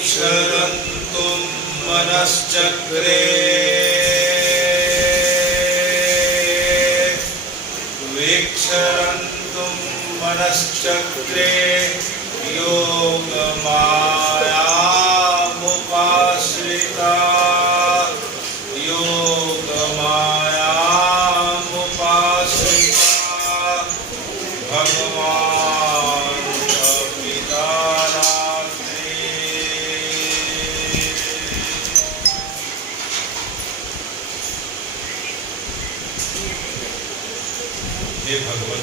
वीक्षरन्तुं मनश्चक्रे वीक्षरन्तुं मनश्चक्रे योगमायामुपाश्रिता योगमायामुपाश्रिता भगवान् हे भगवान,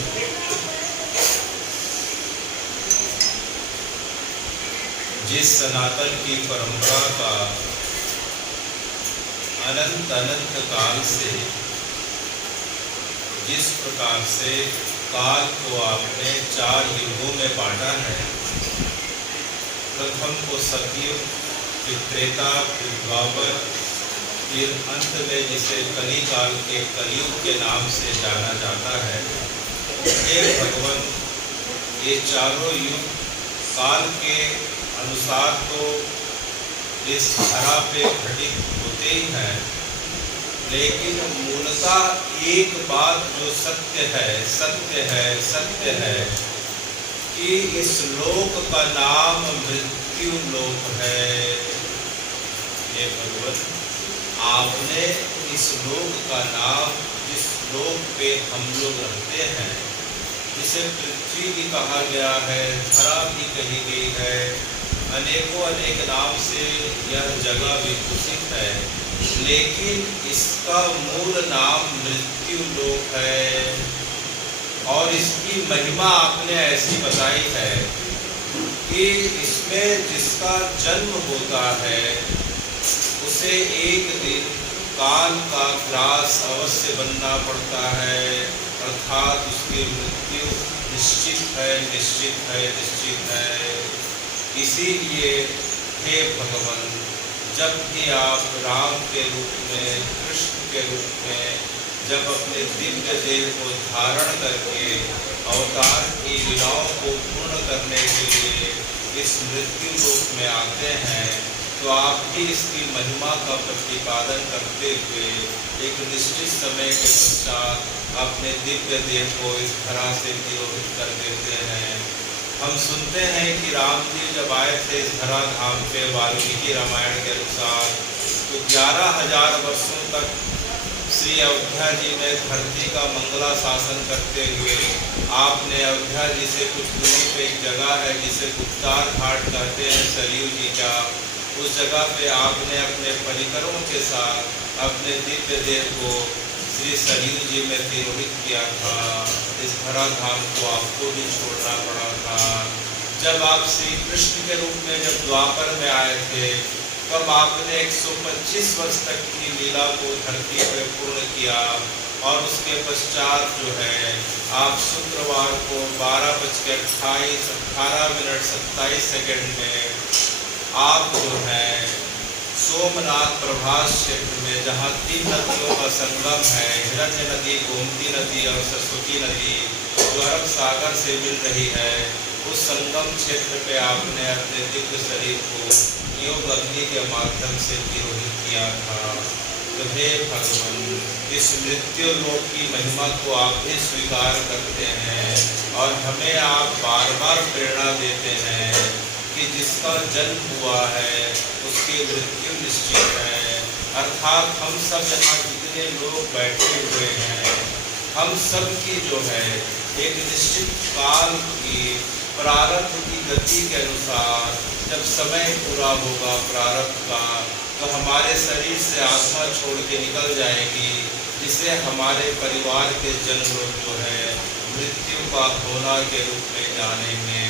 जिस सनातन की परंपरा का अनंत अनंत काल से जिस प्रकार से काल को आपने 4 युगों में बांटा है, प्रथम को सतयुग, फिर त्रेता, फिर द्वापर, फिर अंत में जिसे कली काल के कलयुग के नाम से जाना जाता है। हे भगवान, ये चारों युग काल के अनुसार तो इस धरा पे घटित होते ही हैं, लेकिन मूलतः एक बात जो सत्य है कि इस लोक का नाम मृत्यु लोक है। हे भगवान, आपने इस लोक का नाम, जिस लोक पे हम लोग रहते हैं, जिसे पृथ्वी भी कहा गया है, धरा भी कही गई है, अनेकों अनेक नाम से यह जगह विकसित है, लेकिन इसका मूल नाम मृत्यु लोक है। और इसकी महिमा आपने ऐसी बताई है कि इसमें जिसका जन्म होता है उसे एक दिन काल का ग्रास अवश्य बनना पड़ता है, अर्थात उसकी मृत्यु निश्चित है। इसीलिए हे भगवान, जब भी आप राम के रूप में, कृष्ण के रूप में, जब अपने दिव्य देह को धारण करके अवतार की लीलाओं को पूर्ण करने के लिए इस मृत्यु लोक में आते हैं, तो आप भी इसकी महिमा का प्रतिपादन करते हुए एक निश्चित समय के पश्चात अपने दिव्य देह को इस धरा से तिरोहित कर देते हैं। हम सुनते हैं कि राम जी जब आए थे इस धरा धाम पे वाल्मीकि रामायण के अनुसार, तो 11,000 वर्षों तक श्री अयोध्या जी में धरती का मंगला शासन करते हुए आपने अयोध्या जी से कुछ दूरी पे एक जगह है जिसे गुप्तार घाट कहते हैं, सरयू जी का, उस जगह पे आपने अपने परिकरों के साथ अपने दिव्य देह को श्री सरयू जी में तिरोहित किया था। इस धरा धाम को आपको भी छोड़ना पड़ा था। जब आप श्री कृष्ण के रूप में जब द्वापर में आए थे, तब आपने 125 वर्ष तक की लीला को धरती पर पूर्ण किया, और उसके पश्चात जो है आप शुक्रवार को 12:18:27 में आप जो है सोमनाथ प्रभास क्षेत्र में, जहाँ 3 नदियों का संगम है, हिरण्य नदी, गोमती नदी और सरस्वती नदी, जो अरब सागर से मिल रही है, उस संगम क्षेत्र पे आपने अपने दिव्य शरीर को योग अग्नि के माध्यम से तिरोहित किया था। तो हे भगवान, इस मृत्यु लोक की महिमा को आप भी स्वीकार करते हैं, और हमें आप बार बार प्रेरणा देते हैं कि जिसका जन्म हुआ है उसकी मृत्यु निश्चित है, अर्थात हम सब यहाँ जितने लोग बैठे हुए हैं, हम सब की जो है एक निश्चित काल की प्रारब्ध की गति के अनुसार जब समय पूरा होगा प्रारब्ध का, तो हमारे शरीर से आत्मा छोड़ के निकल जाएगी, जिसे हमारे परिवार के जन लोग जो है मृत्यु का होना के रूप में जानेंगे।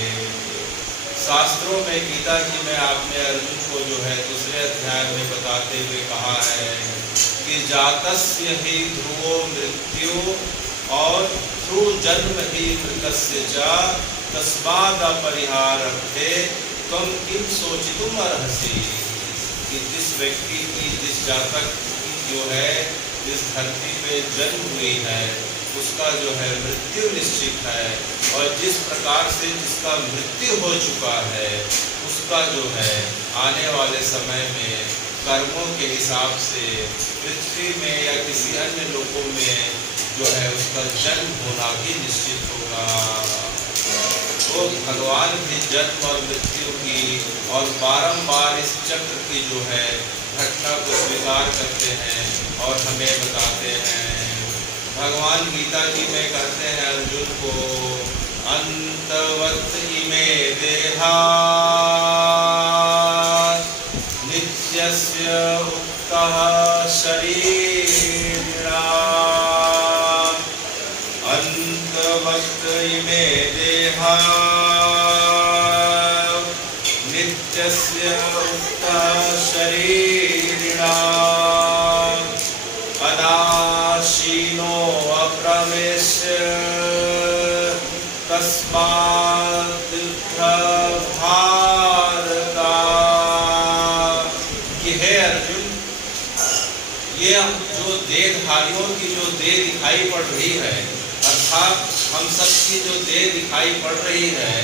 शास्त्रों में गीता जी में आपने अर्जुन को जो है दूसरे अध्याय में बताते हुए कहा है कि जातस्य ही ध्रुवो मृत्यु और ध्रुव जन्म ही मृतस्य च तस्माद् अपरिहार्थे तुम किम सोचितुम अर्हसि। कि जिस व्यक्ति की, जिस जातक की जो है जिस धरती पे जन्म हुई है, उसका जो है मृत्यु निश्चित है, और जिस प्रकार से जिसका मृत्यु हो चुका है, उसका जो है आने वाले समय में कर्मों के हिसाब से पृथ्वी में या किसी अन्य लोकों में जो है उसका जन्म होना भी निश्चित होगा। तो भगवान भी जन्म और मृत्यु की और बारंबार इस चक्र की जो है घटना को स्वीकार करते हैं और हमें बताते हैं। भगवान गीता जी में कहते हैं अर्जुन को, अंतवत् इमे देहा नित्यस्य उक्तः शरीरिणा। अंतवत् इमे देहा नित्यस्य उक्तः शरीरिणा। अनाशीनो अप्रमेश्य तस्मात् भारत। कि हे अर्जुन, ये जो देहधारियों की जो देह दिखाई पड़ रही है, अर्थात हम सब की जो देह दिखाई पड़ रही है,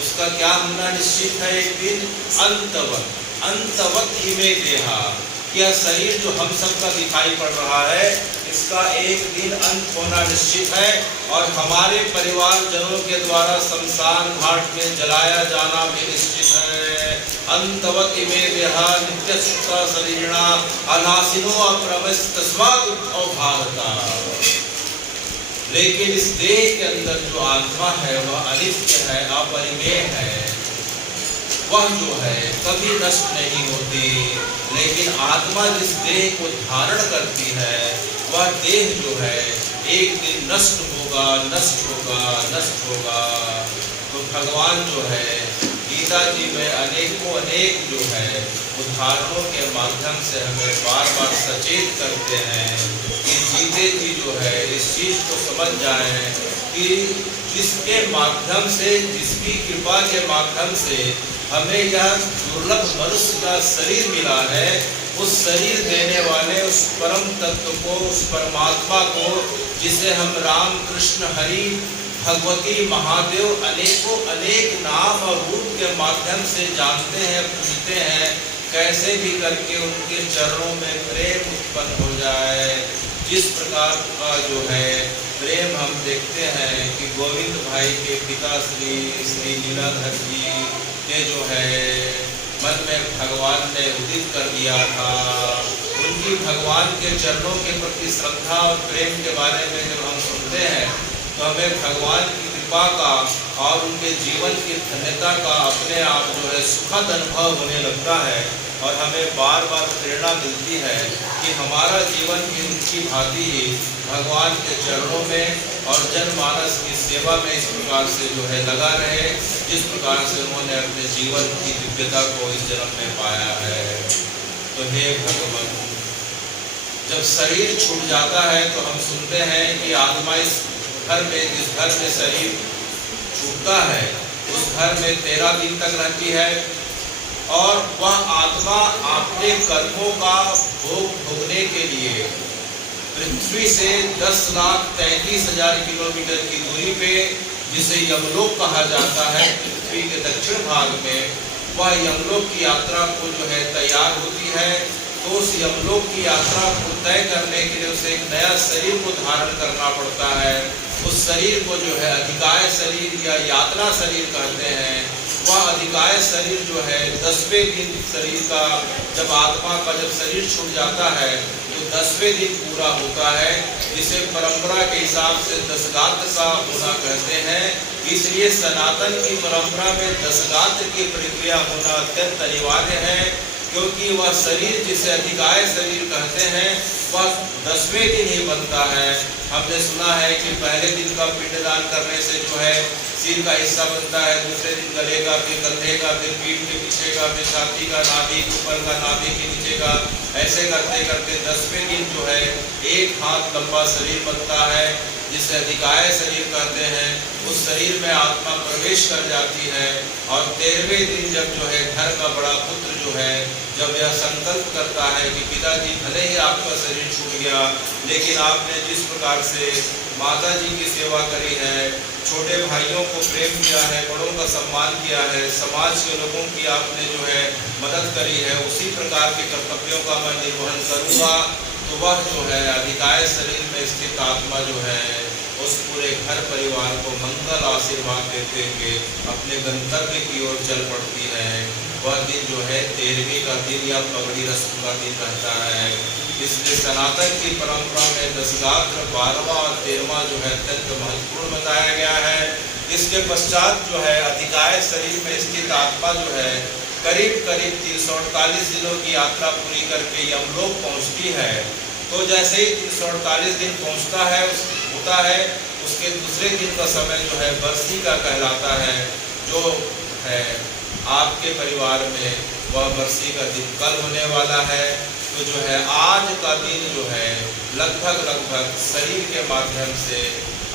उसका क्या होना निश्चित है? एक दिन अंतवत इमे देहा, यह शरीर जो हम सब का दिखाई पड़ रहा है, इसका एक दिन अंत होना निश्चित है, और हमारे परिवार जनों के द्वारा शमशान घाट में जलाया जाना भी निश्चित है। अंतवत इमे देहा नित्य सुखा शरीरिणा अनाशिनो अप्रमेश्य तस्मात् भारता। लेकिन इस देह के अंदर जो आत्मा है वह अनित्य है, अपरिमेय है, वह जो है कभी नष्ट नहीं होती। लेकिन आत्मा जिस देह को धारण करती है, वह देह जो है एक दिन नष्ट होगा, नष्ट होगा, नष्ट होगा। तो भगवान जो है गीता जी में अनेक जो है उदाहरणों के माध्यम से हमें बार बार सचेत करते हैं कि जीते जी जो है इस चीज को समझ जाएं कि जिसके माध्यम से, जिसकी कृपा के माध्यम से हमें यह दुर्लभ मनुष्य का शरीर मिला है, उस शरीर देने वाले उस परम तत्व को, उस परमात्मा को, जिसे हम राम कृष्ण हरि भगवती महादेव अनेक नाम और रूप के माध्यम से जानते हैं, पूजते हैं, कैसे भी करके उनके चरणों में प्रेम उत्पन्न हो जाए। जिस प्रकार का जो है प्रेम हम देखते हैं कि गोविंद भाई के पिता श्री लीलाधर जी के जो है मन में भगवान ने उदित कर दिया था। उनकी भगवान के चरणों के प्रति श्रद्धा और प्रेम के बारे में जब हम सुनते हैं, तो हमें भगवान की कृपा का और उनके जीवन की धन्यता का अपने आप जो है सुखद अनुभव होने लगता है, और हमें बार बार प्रेरणा मिलती है कि हमारा जीवन भी उनकी भांति ही भगवान के चरणों में और जनमानस की सेवा में इस प्रकार से जो है लगा रहे, जिस प्रकार से उन्होंने अपने जीवन की दिव्यता को इस जन्म में पाया है। तो हे भगवान, जब शरीर छूट जाता है तो हम सुनते हैं कि आत्मा इस घर में, जिस घर में शरीर छूटता है, उस घर में 13 दिन तक रहती है, और वह आत्मा अपने कर्मों का भोग भोगने के लिए पृथ्वी से 10,33,000 किलोमीटर की दूरी पे, जिसे यमलोक कहा जाता है, पृथ्वी के दक्षिण भाग में, वह यमलोक की यात्रा को जो है तैयार होती है। तो उस यमलोक की यात्रा को तय करने के लिए उसे एक नया शरीर को धारण करना पड़ता है। उस शरीर को जो है अधिकाय शरीर या यातना शरीर कहते हैं। वह अधिकाय शरीर जो है 10वें दिन शरीर का, जब आत्मा का जब शरीर छूट जाता है तो 10वें दिन पूरा होता है, जिसे परंपरा के हिसाब से दशगात्र का होना कहते हैं। इसलिए सनातन की परंपरा में दशगात्र की प्रक्रिया होना अत्यंत अनिवार्य है, क्योंकि वह शरीर जिसे अधिकाय शरीर कहते हैं वह 10वें दिन ही बनता है। हमने सुना है कि पहले दिन का पिंडदान करने से जो है सिर का हिस्सा बनता है, दूसरे दिन गले का, फिर कंधे का, फिर पीठ के पीछे का, फिर छाती का, नाभि ऊपर का, नाभि के नीचे का, ऐसे करते करते 10वें दिन जो है 1 हाथ लंबा शरीर बनता है, जिसे अधिकाय शरीर कहते हैं। उस शरीर में आत्मा प्रवेश कर जाती है और 13वें दिन जब जो है घर का बड़ा पुत्र जो है जब यह संकल्प करता है कि पिताजी भले ही आपका शरीर छूट गया, लेकिन आपने जिस प्रकार से माता जी की सेवा करी है, छोटे भाइयों को प्रेम किया है, बड़ों का सम्मान किया है, समाज के लोगों की आपने जो है मदद करी है, उसी प्रकार के कर्तव्यों का मैं निर्वहन करूँगा। तो वह जो है अधिकाय शरीर में स्थित आत्मा जो है उस पूरे घर परिवार को मंगल आशीर्वाद देते हुए अपने गंतव्य की ओर चल पड़ती है। वह दिन जो है 13वीं का दिन या पगड़ी रस्म का दिन रहता है। इसलिए सनातन की परंपरा में दशगात्र 12वां और 13वां जो है अत्यंत महत्वपूर्ण बताया गया है। इसके पश्चात जो है अधिकाय शरीर में स्थित आत्मा जो है करीब करीब 348 दिनों की यात्रा पूरी करके यमलोक पहुंचती है। तो जैसे ही 348 दिन पहुंचता है होता है, उसके दूसरे दिन का समय जो है बरसी का कहलाता है, जो है आपके परिवार में वह बरसी का दिन कल होने वाला है। तो जो है आज का दिन जो है लगभग शरीर के माध्यम से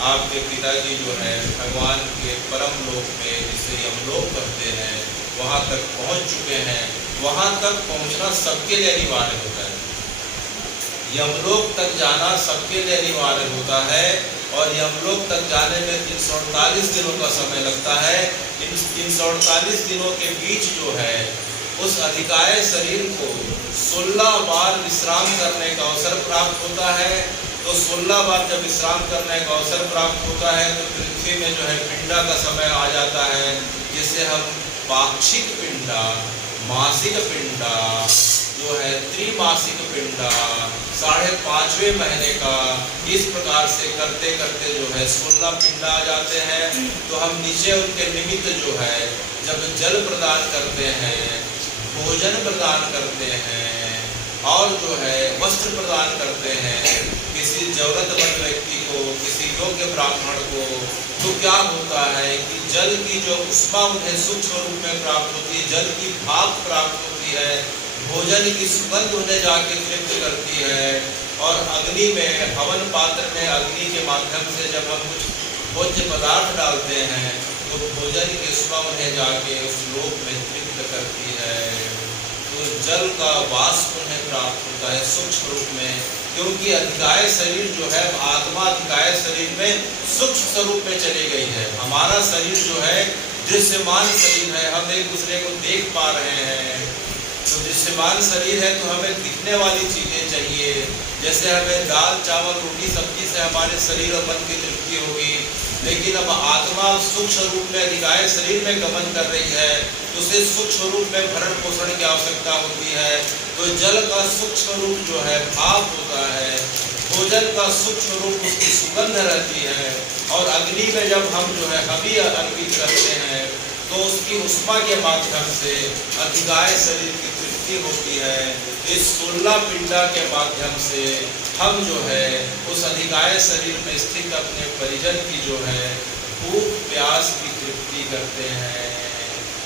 आपके पिताजी जो है भगवान के परम लोक में, जिसे यमलोक कहते हैं, वहाँ तक पहुँच चुके हैं। वहाँ तक पहुँचना सबके लिए अनिवार्य होता है। यमलोक तक जाना सबके लिए अनिवार्य होता है और यमलोक तक जाने में 348 दिनों का समय लगता है। इन 348 दिनों के बीच जो है उस अधिकाय शरीर को 16 बार विश्राम करने का अवसर प्राप्त होता है। तो 16 बार जब विश्राम करने का अवसर प्राप्त होता है तो पृथ्वी में जो है पिंडा का समय आ जाता है, जिसे हम पाक्षिक पिंडा, मासिक पिंडा, जो है त्रिमासिक पिंडा, 5.5वें महीने का, इस प्रकार से करते करते जो है 16 पिंडा आ जाते हैं। तो हम नीचे उनके निमित्त जो है जब जल प्रदान करते हैं, भोजन प्रदान करते हैं और जो है वस्त्र प्रदान करते हैं किसी जरूरतमंद व्यक्ति को, किसी योग्य ब्राह्मण को, तो क्या होता है कि जल की जो उष्मा उन्हें सूक्ष्म रूप में प्राप्त होती है, जल की भाप प्राप्त होती है, भोजन की सुगंध उन्हें जाके तृप्त करती है। और अग्नि में, हवन पात्र में अग्नि के माध्यम से जब हम कुछ भोज्य पदार्थ डालते हैं तो भोजन की उष्मा उन्हें जाके उस लोक में तृप्त करती है। तो जल का वाष्प उन्हें प्राप्त होता है सूक्ष्म रूप में, क्योंकि अधिकाय शरीर जो है, आत्मा अधिकाय शरीर में सूक्ष्म स्वरूप में चली गई है। हमारा शरीर जो है दृश्यमान शरीर है, हम एक दूसरे को देख पा रहे हैं। तो दृश्यमान शरीर है तो हमें दिखने वाली चीज़ें चाहिए, जैसे हमें दाल चावल रोटी सब्जी से हमारे शरीर और मन की तृप्ति होगी। लेकिन अब आत्मा सूक्ष्म रूप में अधिकाय शरीर में गमन कर रही है तो उसे सूक्ष्म रूप में भरण पोषण की आवश्यकता होती है। तो जल का सूक्ष्म रूप जो है भाप होता है, भोजन का सूक्ष्म रूप उसकी सुगंध रहती है, और अग्नि में जब हम जो है हवि अर्पित करते हैं तो उसकी उष्मा के माध्यम से अधिकाय शरीर की तृप्ति होती है। इस 16 पिंडा के माध्यम से हम जो है उस अधिकाय शरीर में स्थित अपने परिजन की जो है भूख प्यास की तृप्ति करते हैं।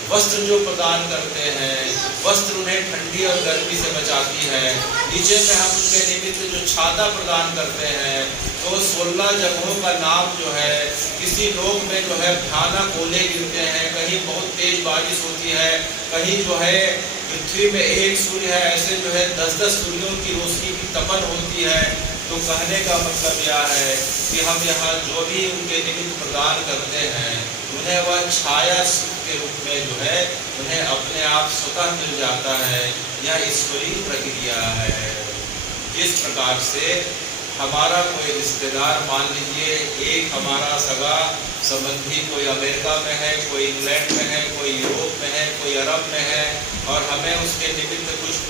वस्त्र जो प्रदान करते हैं, वस्त्र उन्हें ठंडी और गर्मी से बचाती है। नीचे में हम उनके निमित्त जो छाता प्रदान करते हैं, तो 16 जगहों का नाम जो है, किसी लोक में जो है भयानक ओले गिरते हैं, कहीं बहुत तेज बारिश होती है, कहीं जो है पृथ्वी में एक सूर्य है, ऐसे जो है 10-10 सूर्यों की रोशनी की तपन होती है। तो कहने का मतलब यह है कि हम यहाँ जो भी उनके निमित्त प्रदान करते हैं उन्हें वह छाया सुख के रूप में जो है उन्हें अपने आप स्वतः मिल जाता है। यह ईश्वरीय प्रक्रिया है। जिस प्रकार से हमारा कोई रिश्तेदार, मान लीजिए एक हमारा सगा संबंधी कोई अमेरिका में है, कोई इंग्लैंड में है, कोई यूरोप में है, कोई अरब में है, और हमें उसके निमित्त कुछ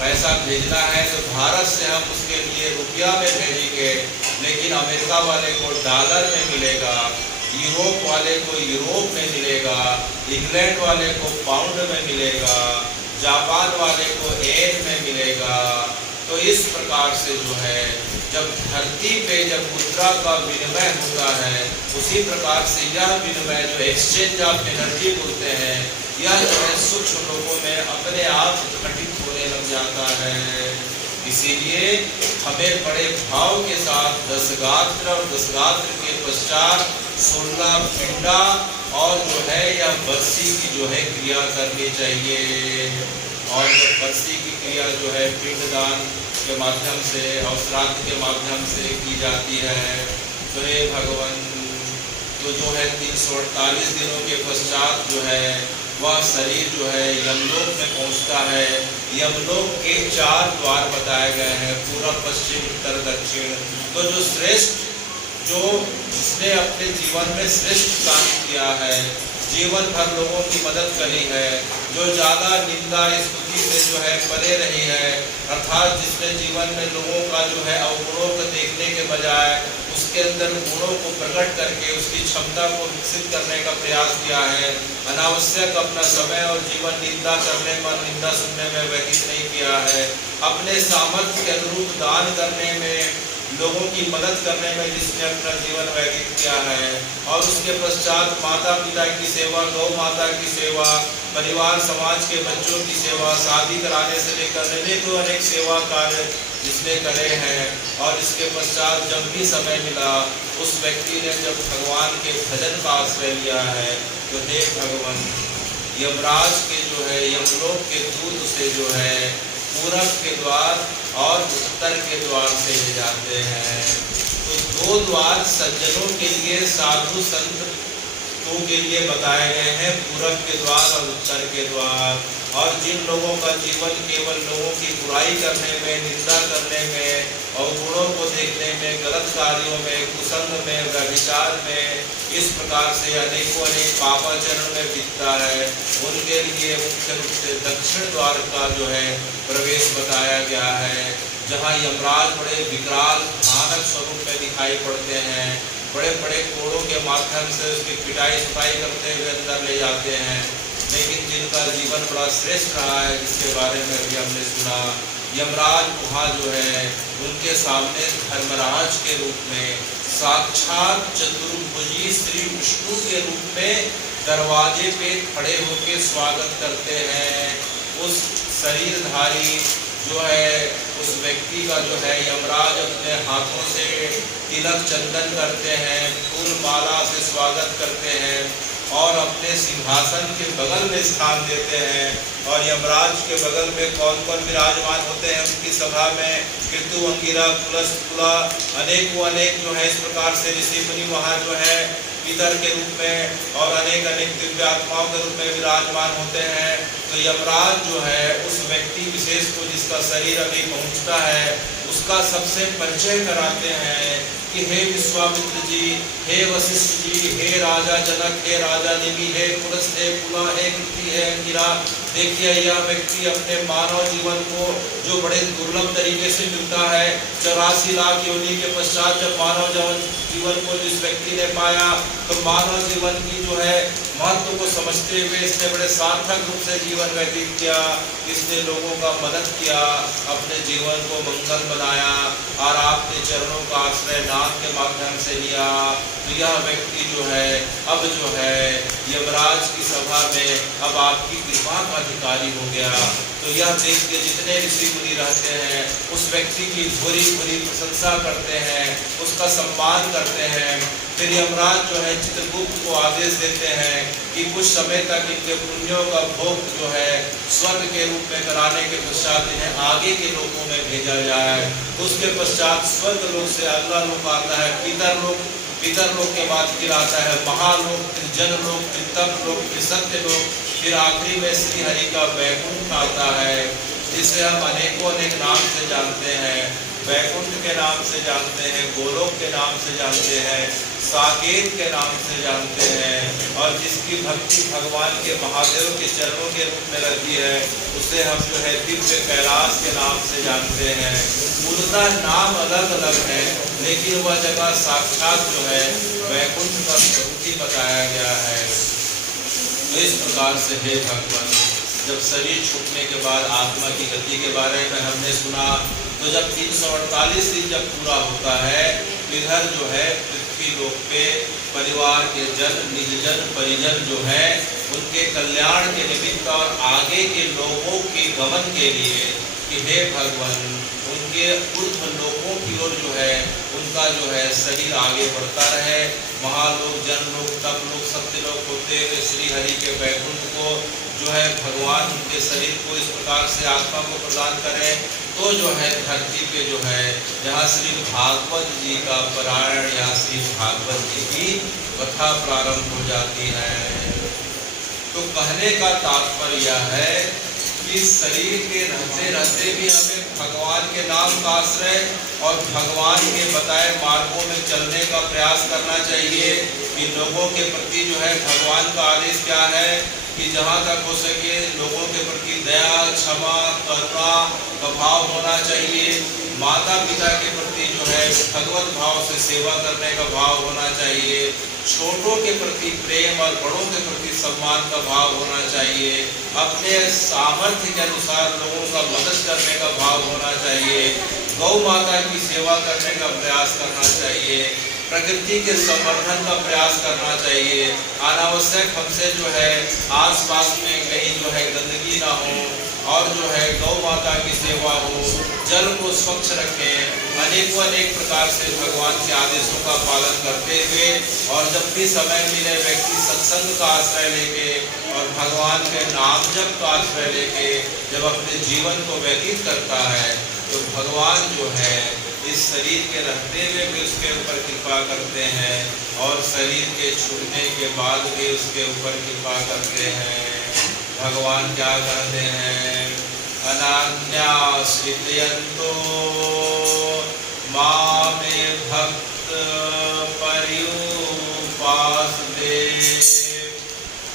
पैसा भेजना है, तो भारत से हम उसके लिए रुपया में भेजेंगे, लेकिन अमेरिका वाले को डॉलर में मिलेगा, यूरोप वाले को यूरोप में मिलेगा, इंग्लैंड वाले को पाउंड में मिलेगा, जापान वाले को येन में मिलेगा। तो इस प्रकार से जो है जब धरती पे जब मुद्रा का विनिमय होता है, उसी प्रकार से यह विनिमय जो एक्सचेंज ऑफ एनर्जी बोलते हैं, यह जो है सूक्ष्म लोगों में अपने आप घटित होने लग जाता है। इसीलिए हमें बड़े भाव के साथ 10 गात्र और 10 गात्र के पश्चात 16 पिंडा और जो है यह बरसी की जो है क्रिया करनी चाहिए। और जब बरसी की क्रिया जो है पिंडदान के माध्यम से और श्राद्ध के माध्यम से की जाती है, तो हे भगवान, तो जो है 348 दिनों के पश्चात जो है वह शरीर जो है यमलोक में पहुंचता है। यमलोक के 4 द्वार बताए गए हैं, पूर्व, पश्चिम, उत्तर, दक्षिण। तो जो श्रेष्ठ, जो जिसने अपने जीवन में श्रेष्ठ काम किया है, जीवन भर लोगों की मदद करी है, जो ज़्यादा निंदा स्तुति से जो है परे रही है, अर्थात जिसने जीवन में लोगों का जो है अवगुणों को देखने के बजाय उसके अंदर गुणों को प्रकट करके उसकी क्षमता को विकसित करने का प्रयास किया है, अनावश्यक अपना समय और जीवन निंदा करने में, निंदा सुनने में व्यतीत नहीं किया है, अपने सामर्थ्य के अनुरूप दान करने में, लोगों की मदद करने में जिसने अपना जीवन व्यतीत किया है, और उसके पश्चात माता पिता की सेवा, गौ माता की सेवा, परिवार समाज के बच्चों की सेवा, शादी कराने से लेकर अनेक सेवा कार्य जिसने करे हैं, और इसके पश्चात जब भी समय मिला उस व्यक्ति ने जब भगवान के भजन का आश्रय लिया है, तो हे भगवान, यमराज के जो है यमलोक के दूत उसे जो है पूरब के द्वार और उत्तर के द्वार से ले जाते हैं। तो 2 द्वार सज्जनों के लिए, साधु संतों के लिए बताए गए हैं, पूरब के द्वार और उत्तर के द्वार। और जिन लोगों का जीवन केवल लोगों की बुराई करने में, निंदा करने में, और गुणों को देखने में, गलत कार्यों में, कुसंग में, व्यभिचार में, इस प्रकार से अनेकों अनेक पापाचरण में बीतता है, उनके लिए मुख्य रूप से दक्षिण द्वार का जो है प्रवेश बताया गया है, जहाँ यमराज बड़े विकराल भयानक स्वरूप में दिखाई पड़ते हैं, बड़े बड़े कोड़ों के माध्यम से उसकी पिटाई सुटाई करते हुए अंदर ले जाते हैं। लेकिन जिनका जीवन बड़ा श्रेष्ठ रहा है, जिसके बारे में भी हमने सुना, यमराज वहाँ जो है उनके सामने धर्मराज के रूप में, साक्षात चतुर्भुजी श्री विष्णु के रूप में दरवाजे पे खड़े होकर स्वागत करते हैं। उस शरीरधारी जो है उस व्यक्ति का जो है यमराज अपने हाथों से तिलक चंदन करते हैं, फूल माला से स्वागत करते हैं, और अपने सिंहासन के बगल में स्थान देते हैं। और यमराज के बगल में कौन कौन विराजमान होते हैं उनकी सभा में? कृतु, अंगिरा, पुलस्त, पुला, अनेक जो है इस प्रकार से ऋषि मुनि वहाँ जो है पितर के रूप में और अनेक दिव्य आत्माओं के रूप में विराजमान होते हैं। तो यमराज जो है उस व्यक्ति विशेष को जिसका शरीर अभी पहुँचता है उसका सबसे परिचय कराते हैं कि हे विश्वामित्र जी, हे वशिष्ठ जी, हे राजा जनक, हे राजा निमि, हे पुलस्त, हे पुला, हे कृति, हे अंगिरा, देखिए यह व्यक्ति अपने मानव जीवन को जो बड़े दुर्लभ तरीके से मिलता है, 84 लाख योनि के पश्चात जब मानव जीवन को जिस व्यक्ति ने पाया तो मानव जीवन की जो है महत्व को समझते हुए इसने बड़े सार्थक रूप से जीवन व्यतीत किया, इसने लोगों का मदद किया, अपने जीवन को मंगल बनाया और आपके चरणों का आश्रय नाम के माध्यम से लिया। तो यह व्यक्ति जो है अब जो है यमराज की सभा में अब आपकी कृपा का अधिकारी हो गया। तो यह देख के जितने ऋषि मुनि रहते हैं उस व्यक्ति की भूरी भूरी प्रशंसा करते हैं, उसका सम्मान करते हैं। फिर यमराज जो है चित्रगुप्त को आदेश देते हैं कि कुछ समय तक इनके पुण्यों का भोग जो है स्वर्ग के रूप में कराने के पश्चात इन्हें आगे के लोकों में भेजा जाए। उसके पश्चात स्वर्ग लोक से अगला लोक आता है पितर लोक के बाद फिर आता है महालोक, फिर जनलोक, फिर तप लोक, फिर सत्य लोक, फिर आखिरी में श्री हरि का वैकुंठ आता है। जिसे हम अनेकों अनेक नाम से जानते हैं। वैकुंठ के नाम से जानते हैं, गोलोक के नाम से जानते हैं, साकेत के नाम से जानते हैं, और जिसकी भक्ति भगवान के महादेव के चरणों के रूप में रहती है उसे हम जो है दिव्य कैलाश के नाम से जानते हैं। मूलतः नाम अलग अलग है, लेकिन वह जगह साक्षात जो है वैकुंठ का स्वरूप ही बताया गया है। तो इस प्रकार से हे भगवान, जब शरीर छूटने के बाद आत्मा की गति के बारे में हमने सुना, तो जब 348 दिन जब पूरा होता है, इधर जो है पृथ्वी लोक पे परिवार के जन, निजजन, परिजन जो है उनके कल्याण के निमित्त और आगे के लोगों के गमन के लिए कि हे भगवान, उनके ऊर्ध्व लोगों की ओर जो है उनका जो है शरीर आगे बढ़ता रहे। महालोक, जनलोक, तपलोक, सत्यलोक होते हुए श्री हरि के वैकुंठ को जो है भगवान उनके शरीर को इस प्रकार से आत्मा को प्रदान करें, तो जो है धरती पे जो है यहाँ श्री भागवत जी का पारायण, यहाँ श्री भागवत जी की कथा प्रारंभ हो जाती है। तो कहने का तात्पर्य यह है कि शरीर के रहते रहते भी हमें भगवान के नाम का आश्रय और भगवान के बताए मार्गों में चलने का प्रयास करना चाहिए। कि लोगों के प्रति जो है भगवान का आदेश क्या है कि जहाँ तक हो सके लोगों के प्रति दया, क्षमा, करुणा का भाव होना चाहिए। माता पिता के प्रति जो है भगवत भाव से सेवा करने का भाव होना चाहिए। छोटों के प्रति प्रेम और बड़ों के प्रति सम्मान का भाव होना चाहिए। अपने सामर्थ्य के अनुसार लोगों का मदद करने का भाव होना चाहिए। गौ माता की सेवा करने का प्रयास करना चाहिए। प्रकृति के संवर्धन का प्रयास करना चाहिए। अनावश्यक हमसे जो है आसपास में कहीं जो है गंदगी ना हो, और जो है गौ माता की सेवा हो, जल को स्वच्छ रखें। अनेकों अनेक प्रकार से भगवान के आदेशों का पालन करते हुए, और जब भी समय मिले व्यक्ति सत्संग का आश्रय लेके और भगवान के नाम जप का आश्रय लेके जब अपने जीवन को व्यतीत करता है, तो भगवान जो है इस शरीर के रहते हुए भी उसके ऊपर कृपा करते हैं, और शरीर के छूटने के बाद भी उसके ऊपर कृपा करते हैं। भगवान क्या कहते हैं? अनान्याश्रितयन्तो मामे भक्त पर्युपासते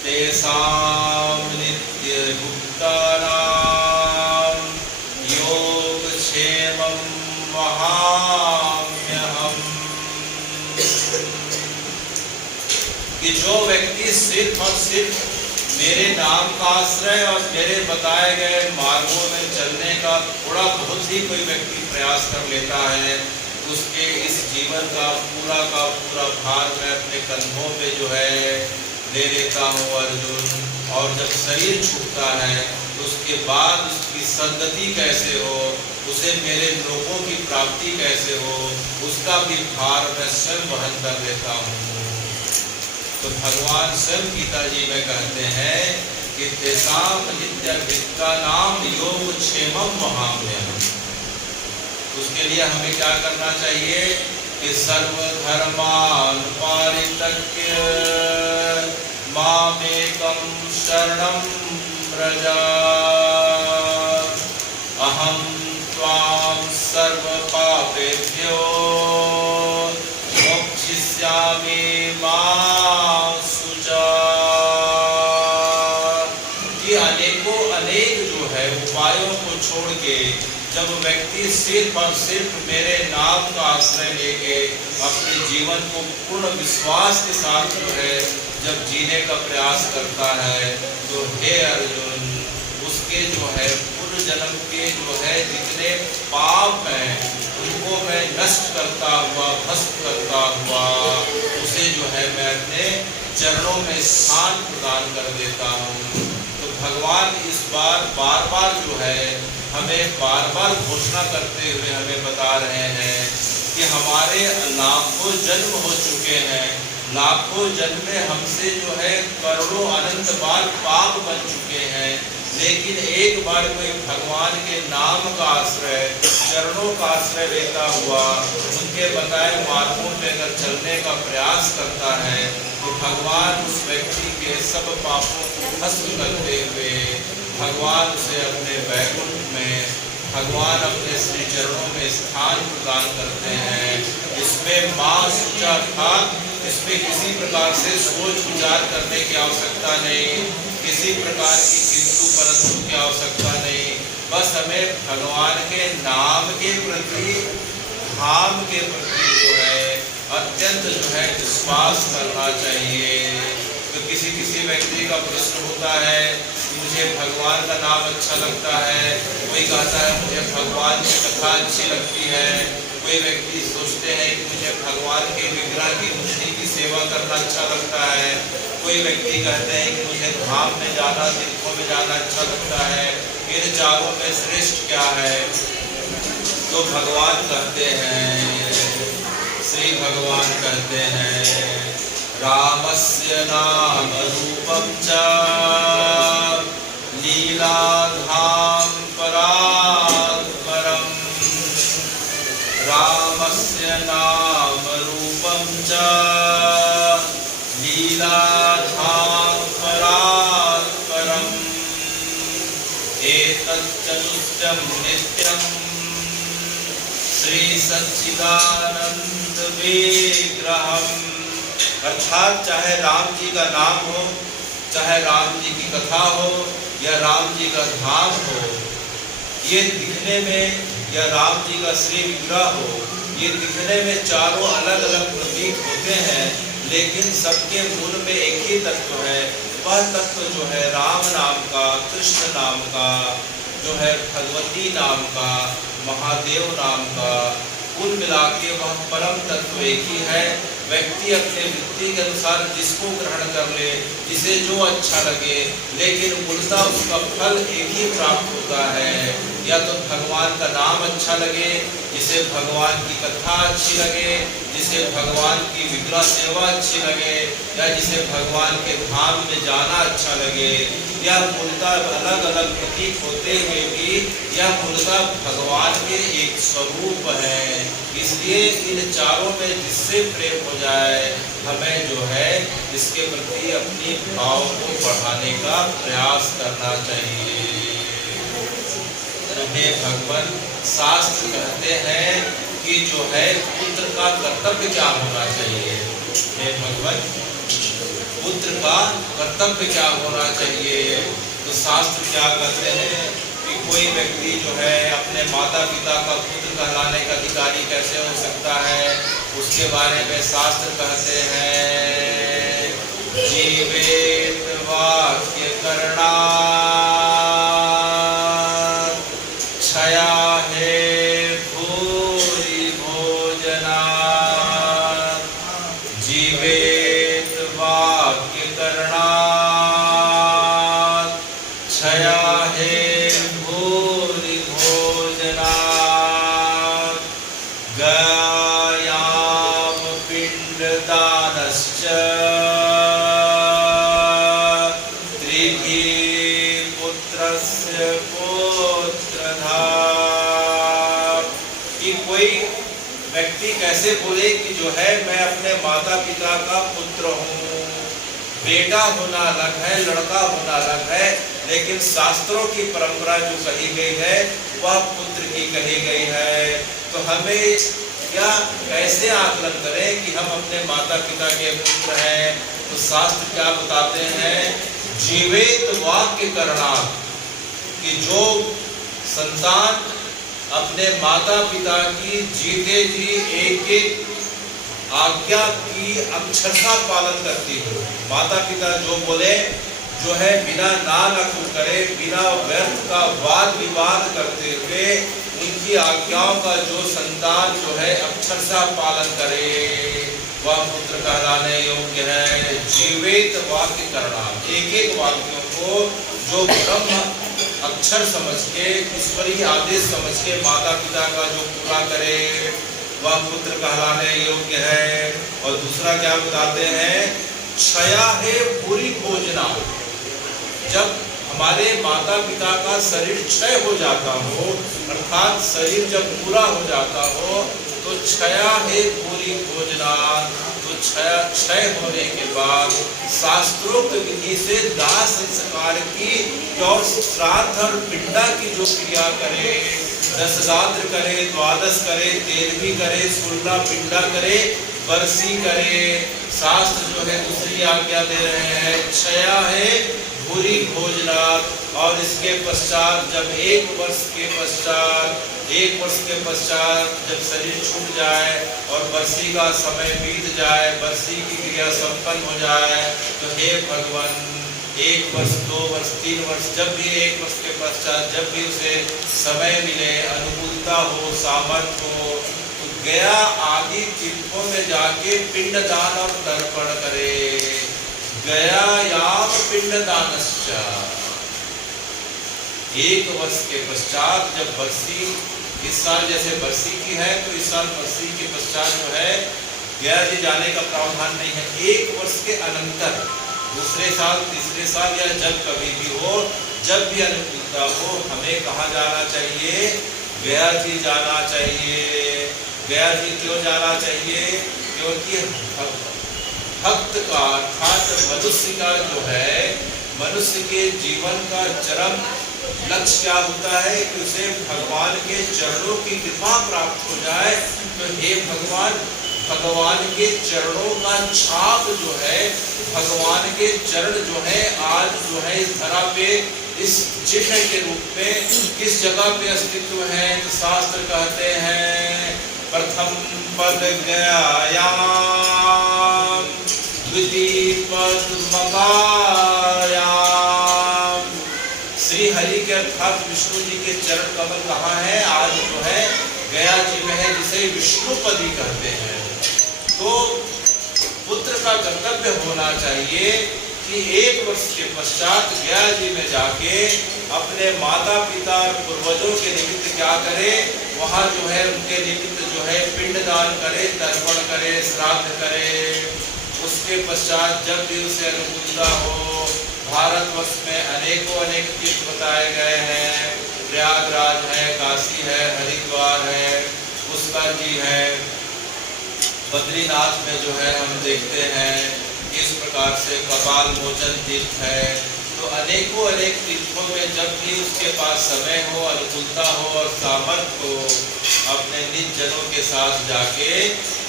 तेषां नित्ययुक्तानां योगक्षेमं वहाम्यहम्। कि जो व्यक्ति सिर्फ और सिर्फ मेरे नाम का आश्रय और मेरे बताए गए मार्गों में चलने का थोड़ा बहुत ही कोई व्यक्ति प्रयास कर लेता है, उसके इस जीवन का पूरा भार मैं अपने कंधों पे जो है ले लेता हूँ अर्जुन। और जब शरीर छूटता है तो उसके बाद उसकी सद्गति कैसे हो, उसे मेरे लोगों की प्राप्ति कैसे हो, उसका भी भार मैं स्वयं वहन कर लेता हूँ। तो भगवान स्वयं गीता जी में कहते हैं कि तेषां नित्ययुक्तानां योगक्षेमं वहाम्यहम्। उसके लिए हमें क्या करना चाहिए कि सर्वधर्मान् परित्यज्य मामेकं शरणं व्रज अहं त्वां सर्वपापेभ्यो मोक्षयिष्यामि मा शुचा। कि अनेकों अनेक जो है उपायों को छोड़ के जब व्यक्ति सिर्फ और सिर्फ मेरे नाम का आश्रय लेके अपने जीवन को पूर्ण विश्वास के साथ जो है जब जीने का प्रयास करता है, तो हे अर्जुन, उसके जो है पूर्व जन्म के जो है जितने पाप हैं उनको मैं नष्ट करता हुआ, भस्म करता हुआ उसे जो है मैं अपने चरणों में स्थान प्रदान कर देता हूँ। तो भगवान इस बार बार जो है हमें बार घोषणा करते हुए हमें बता रहे हैं कि हमारे लाखों जन्म हो चुके हैं, लाखों जन्म में हमसे जो है करोड़ों अनंत बार पाप बन चुके हैं, लेकिन एक बार कोई भगवान के नाम का आश्रय, चरणों का आश्रय लेता हुआ उनके बताए मार्गों में अगर चलने का प्रयास करता है, तो भगवान उस व्यक्ति के सब पापों को भस्म करते हुए भगवान उसे अपने वैकुंठ में भगवान अपने श्री चरणों में स्थान प्रदान करते हैं। इसमें माँ सोचा था, इसमें किसी प्रकार से सोच विचार करने की आवश्यकता नहीं, किसी प्रकार की किंतु परंतु की आवश्यकता नहीं। बस हमें भगवान के नाम के प्रति, धाम के प्रति जो है अत्यंत जो है विश्वास करना चाहिए। तो किसी व्यक्ति का प्रश्न होता है कि मुझे भगवान का नाम अच्छा लगता है, कोई कहता है मुझे भगवान की कथा अच्छी लगती है, कोई व्यक्ति सोचते हैं कि मुझे भगवान के विग्रह की मूर्ति की सेवा करना अच्छा लगता है, कोई व्यक्ति कहते हैं कि मुझे धाम में जाना, तीर्थों में जाना अच्छा लगता है। इन चारों में श्रेष्ठ क्या है? तो भगवान कहते हैं, श्री भगवान कहते हैं, रामस्य नाम रूपम च लीलाधाम परात्परम्। रामस्य नाम रूपम च लीलाधाम परात्परम्। एतच्चतुष्टयं नित्यं श्री सच्चिदानंद विग्रहम्। अर्थात चाहे राम जी का नाम हो, चाहे राम जी की कथा हो, या राम जी का धाम हो, ये दिखने में, या राम जी का श्री विग्रह हो, ये दिखने में चारों अलग अलग प्रतीक होते हैं, लेकिन सबके मूल में एक ही तत्व है। वह तत्व जो है राम नाम का, कृष्ण नाम का, जो है भगवती नाम का, महादेव नाम का, कुल मिला के वह परम तत्व एक ही है। व्यक्ति अपने वृत्ति के अनुसार जिसको ग्रहण कर ले, जिसे जो अच्छा लगे, लेकिन मूलतः उसका फल एक ही प्राप्त होता है। या तो भगवान का नाम अच्छा लगे, जिसे भगवान की कथा अच्छी लगे, जिसे भगवान की विग्रह सेवा अच्छी लगे, या जिसे भगवान के धाम में जाना अच्छा लगे। यह मूलतः अलग अलग प्रतीक होते हुए भी यह मूलतः भगवान के एक स्वरूप है। इसलिए इन चारों में जिससे प्रेम हो जाए, हमें जो है इसके प्रति अपनी भाव को बढ़ाने का प्रयास करना चाहिए। हे भगवान, शास्त्र कहते हैं कि जो है पुत्र का कर्तव्य क्या होना चाहिए। हे भगवान, पुत्र का कर्तव्य क्या होना चाहिए? तो शास्त्र क्या कहते हैं कि कोई व्यक्ति जो है अपने माता पिता का पुत्र कहलाने का अधिकारी कैसे हो सकता है, उसके बारे में शास्त्र कहते हैं, जीवेत वाक्य करना छया है भूरि भोजना। जीवेत वाक्य करना छया है भूरि भोजना। गयाम पिंडदानश्च त्रिभि पुत्रस्य पुत्रधा। कि कोई व्यक्ति कैसे बोले कि जो है मैं अपने माता पिता का पुत्र हूँ। बेटा होना अलग है, लड़का होना अलग है, लेकिन शास्त्रों की परंपरा जो कही गई है वह पुत्र की कही गई है। तो हमें क्या कैसे आकलन करें कि हम अपने माता पिता के पुत्र हैं? तो शास्त्र क्या बताते हैं, जीवित वाक्य करना, कि जो संतान अपने माता पिता की जीते जी एक एक आज्ञा की अक्षरशः पालन करती हो। माता पिता जो बोले, जो है बिना नानक करे, बिना व्यर्थ का वाद विवाद करते हुए उनकी आज्ञाओं का जो संतान जो है अक्षरशः पालन करे, वह पुत्र कहलाने योग्य है। जीवित वाक्य करना, एक एक वाक्यों को जो ब्रह्म अक्षर समझ के, ईश्वरीय आदेश समझ के माता पिता का जो पूरा करे, वह पुत्र कहलाने योग्य है। और दूसरा क्या बताते हैं, क्षया है पूरी भोजना। जब हमारे माता पिता का शरीर क्षय हो जाता हो, अर्थात शरीर जब पूरा हो जाता हो, तो क्षया है पूरी भोजना। तो क्षय होने के बाद शास्त्रोक्त विधि से दाह संस्कार की और श्राद्ध और पिंडा की जो क्रिया करे, 10 रात्र करे, 12 करे, 13वीं करे, 16 पिंडा करे, बरसी करे। शास्त्र जो है दूसरी आज्ञा दे रहे हैं, क्षया है भूरी भोजना। और इसके पश्चात जब 1 वर्ष के पश्चात जब शरीर छूट जाए और बरसी का समय बीत जाए, बरसी की क्रिया संपन्न हो जाए, तो हे भगवान 1 वर्ष, 2 वर्ष, 3 वर्ष, जब भी 1 वर्ष के पश्चात जब भी उसे समय मिले, अनुकूलता हो, सामर्थ्य हो, तो गया आदि तीर्थों में जाके पिंडदान और तर्पण करे। गया याम पिंडदानश्च। 1 वर्ष के पश्चात जब बरसी, इस साल जैसे बरसी की है तो इस साल बरसी के पश्चात जो है गया जी जाने का प्रावधान नहीं है। 1 वर्ष के अनंतर दूसरे साल, तीसरे साल या जब कभी भी हो, जब भी अनुकूलता हो, हमें कहाँ जाना चाहिए? गया जी जाना चाहिए। गया जी क्यों जाना चाहिए? क्योंकि भक्त का अर्थात मनुष्य का जो है, मनुष्य के जीवन का चरम लक्ष्य क्या होता है कि उसे भगवान के चरणों की कृपा प्राप्त हो जाए। तो हे भगवान, भगवान के चरणों का छाप जो है, भगवान के चरण जो है आज जो है इस धरा पे इस चिन्ह के रूप में किस जगह पे अस्तित्व है? तो शास्त्र कहते हैं प्रथम पद गयायाम, द्वितीय पद मकायाम। श्री हरि के अर्थात विष्णु जी के चरण कमल कहाँ है? आज जो है गया जी में है, जिसे विष्णुपदी कहते हैं। तो पुत्र का कर्तव्य होना चाहिए कि 1 वर्ष के पश्चात गया जी में जाके अपने माता पिता और पूर्वजों के निमित्त क्या करे? वहाँ जो है उनके निमित्त जो है पिंडदान करे, तर्पण करे, श्राद्ध करे। उसके पश्चात जब भी उसे अनुकूलता हो, भारतवर्ष में अनेक तीर्थ बताए गए हैं। प्रयागराज है, काशी है, हरिद्वार है, पुष्कर जी है, बद्रीनाथ में जो है हम देखते हैं इस प्रकार से कपाल मोचन तीर्थ है। तो अनेक तीर्थों में जब भी उसके पास समय हो, अनुकूलता हो और सामर्थ्य हो, अपने निज जनों के साथ जाके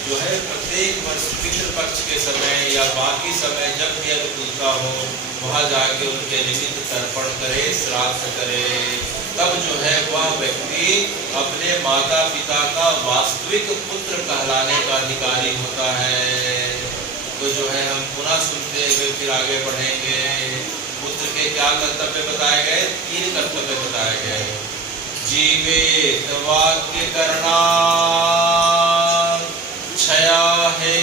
जो है प्रत्येक वर्ष पितृपक्ष के समय या बाकी समय जब भी अनुकूलता हो, वहाँ जाके उनके निमित्त तर्पण करे, श्राद्ध करे। तब जो है वह व्यक्ति अपने माता पिता का वास्तविक पुत्र कहलाने का अधिकारी होता है। तो जो है हम पुनः सुनते हुए फिर आगे बढ़ेंगे। पुत्र के क्या कर्तव्य बताए गए? 3 कर्तव्य बताए गए। जीवेत वाक्य करना, क्षया है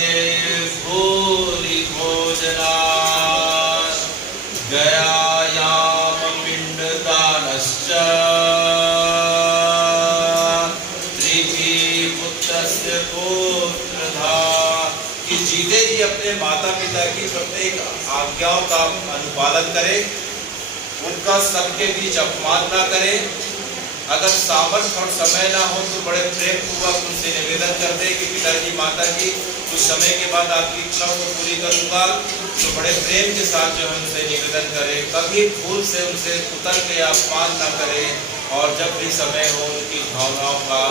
भूरि भोजना, गयायाम पिंडदानश्च, त्रिभी पुत्रस्य पुत्रधा। कि जीते जी अपने माता पिता की प्रत्येक आज्ञाओं का अनुपालन करे, उनका सबके बीच अपमान ना करे। अगर सामर्थ्य और समय ना हो तो बड़े प्रेम पूर्वक उनसे निवेदन करते कि पिताजी माताजी कुछ समय के बाद आपकी इच्छाओं को पूरी करूंगा। तो बड़े प्रेम के साथ जो है उनसे निवेदन करें, कभी भूल से उनसे उतर के अपमान ना करें। और जब भी समय हो उनकी भावनाओं का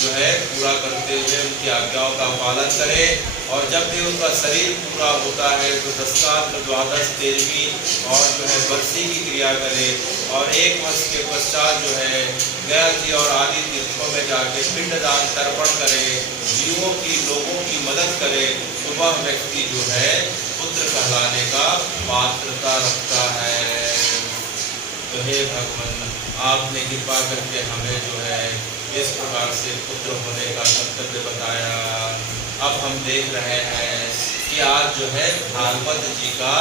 जो है पूरा करते हुए उनकी आज्ञाओं का पालन करें। और जब भी उनका शरीर पूरा होता है तो 10 रात्र, 12, 13वीं और जो है बरसी की क्रिया करें। और 1 वर्ष के पश्चात जो है गया जी और आदि तीर्थों में जाके पिंडदान तर्पण करे, जीवों की, लोगों की मदद करे। तो वह व्यक्ति जो है पुत्र कहलाने का पात्रता रखता है। तो हे भगवान, आपने कृपा करके हमें जो है इस प्रकार से पुत्र होने का कर्तव्य बताया। अब हम देख रहे हैं कि आज जो है भागवत जी का,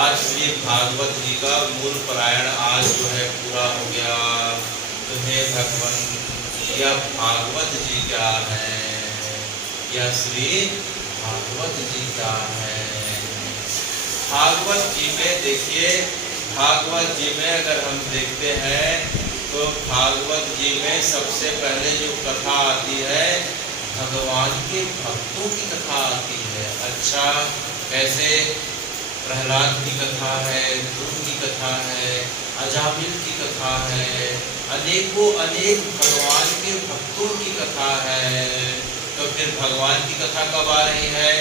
आज श्री भागवत जी का मूल पारायण आज जो है पूरा हो गया। तो हे भगवान, यह भागवत जी क्या है? यह श्री भागवत जी क्या है? भागवत जी में देखिए, भागवत जी में अगर हम देखते हैं तो भागवत जी में सबसे पहले जो कथा आती है भगवान के भक्तों की कथा आती है। अच्छा, कैसे? प्रहलाद की कथा है, ध्रुव की कथा है, अजामिल की कथा है, अनेक भगवान के भक्तों की कथा है। तो फिर भगवान की कथा कब आ रही है?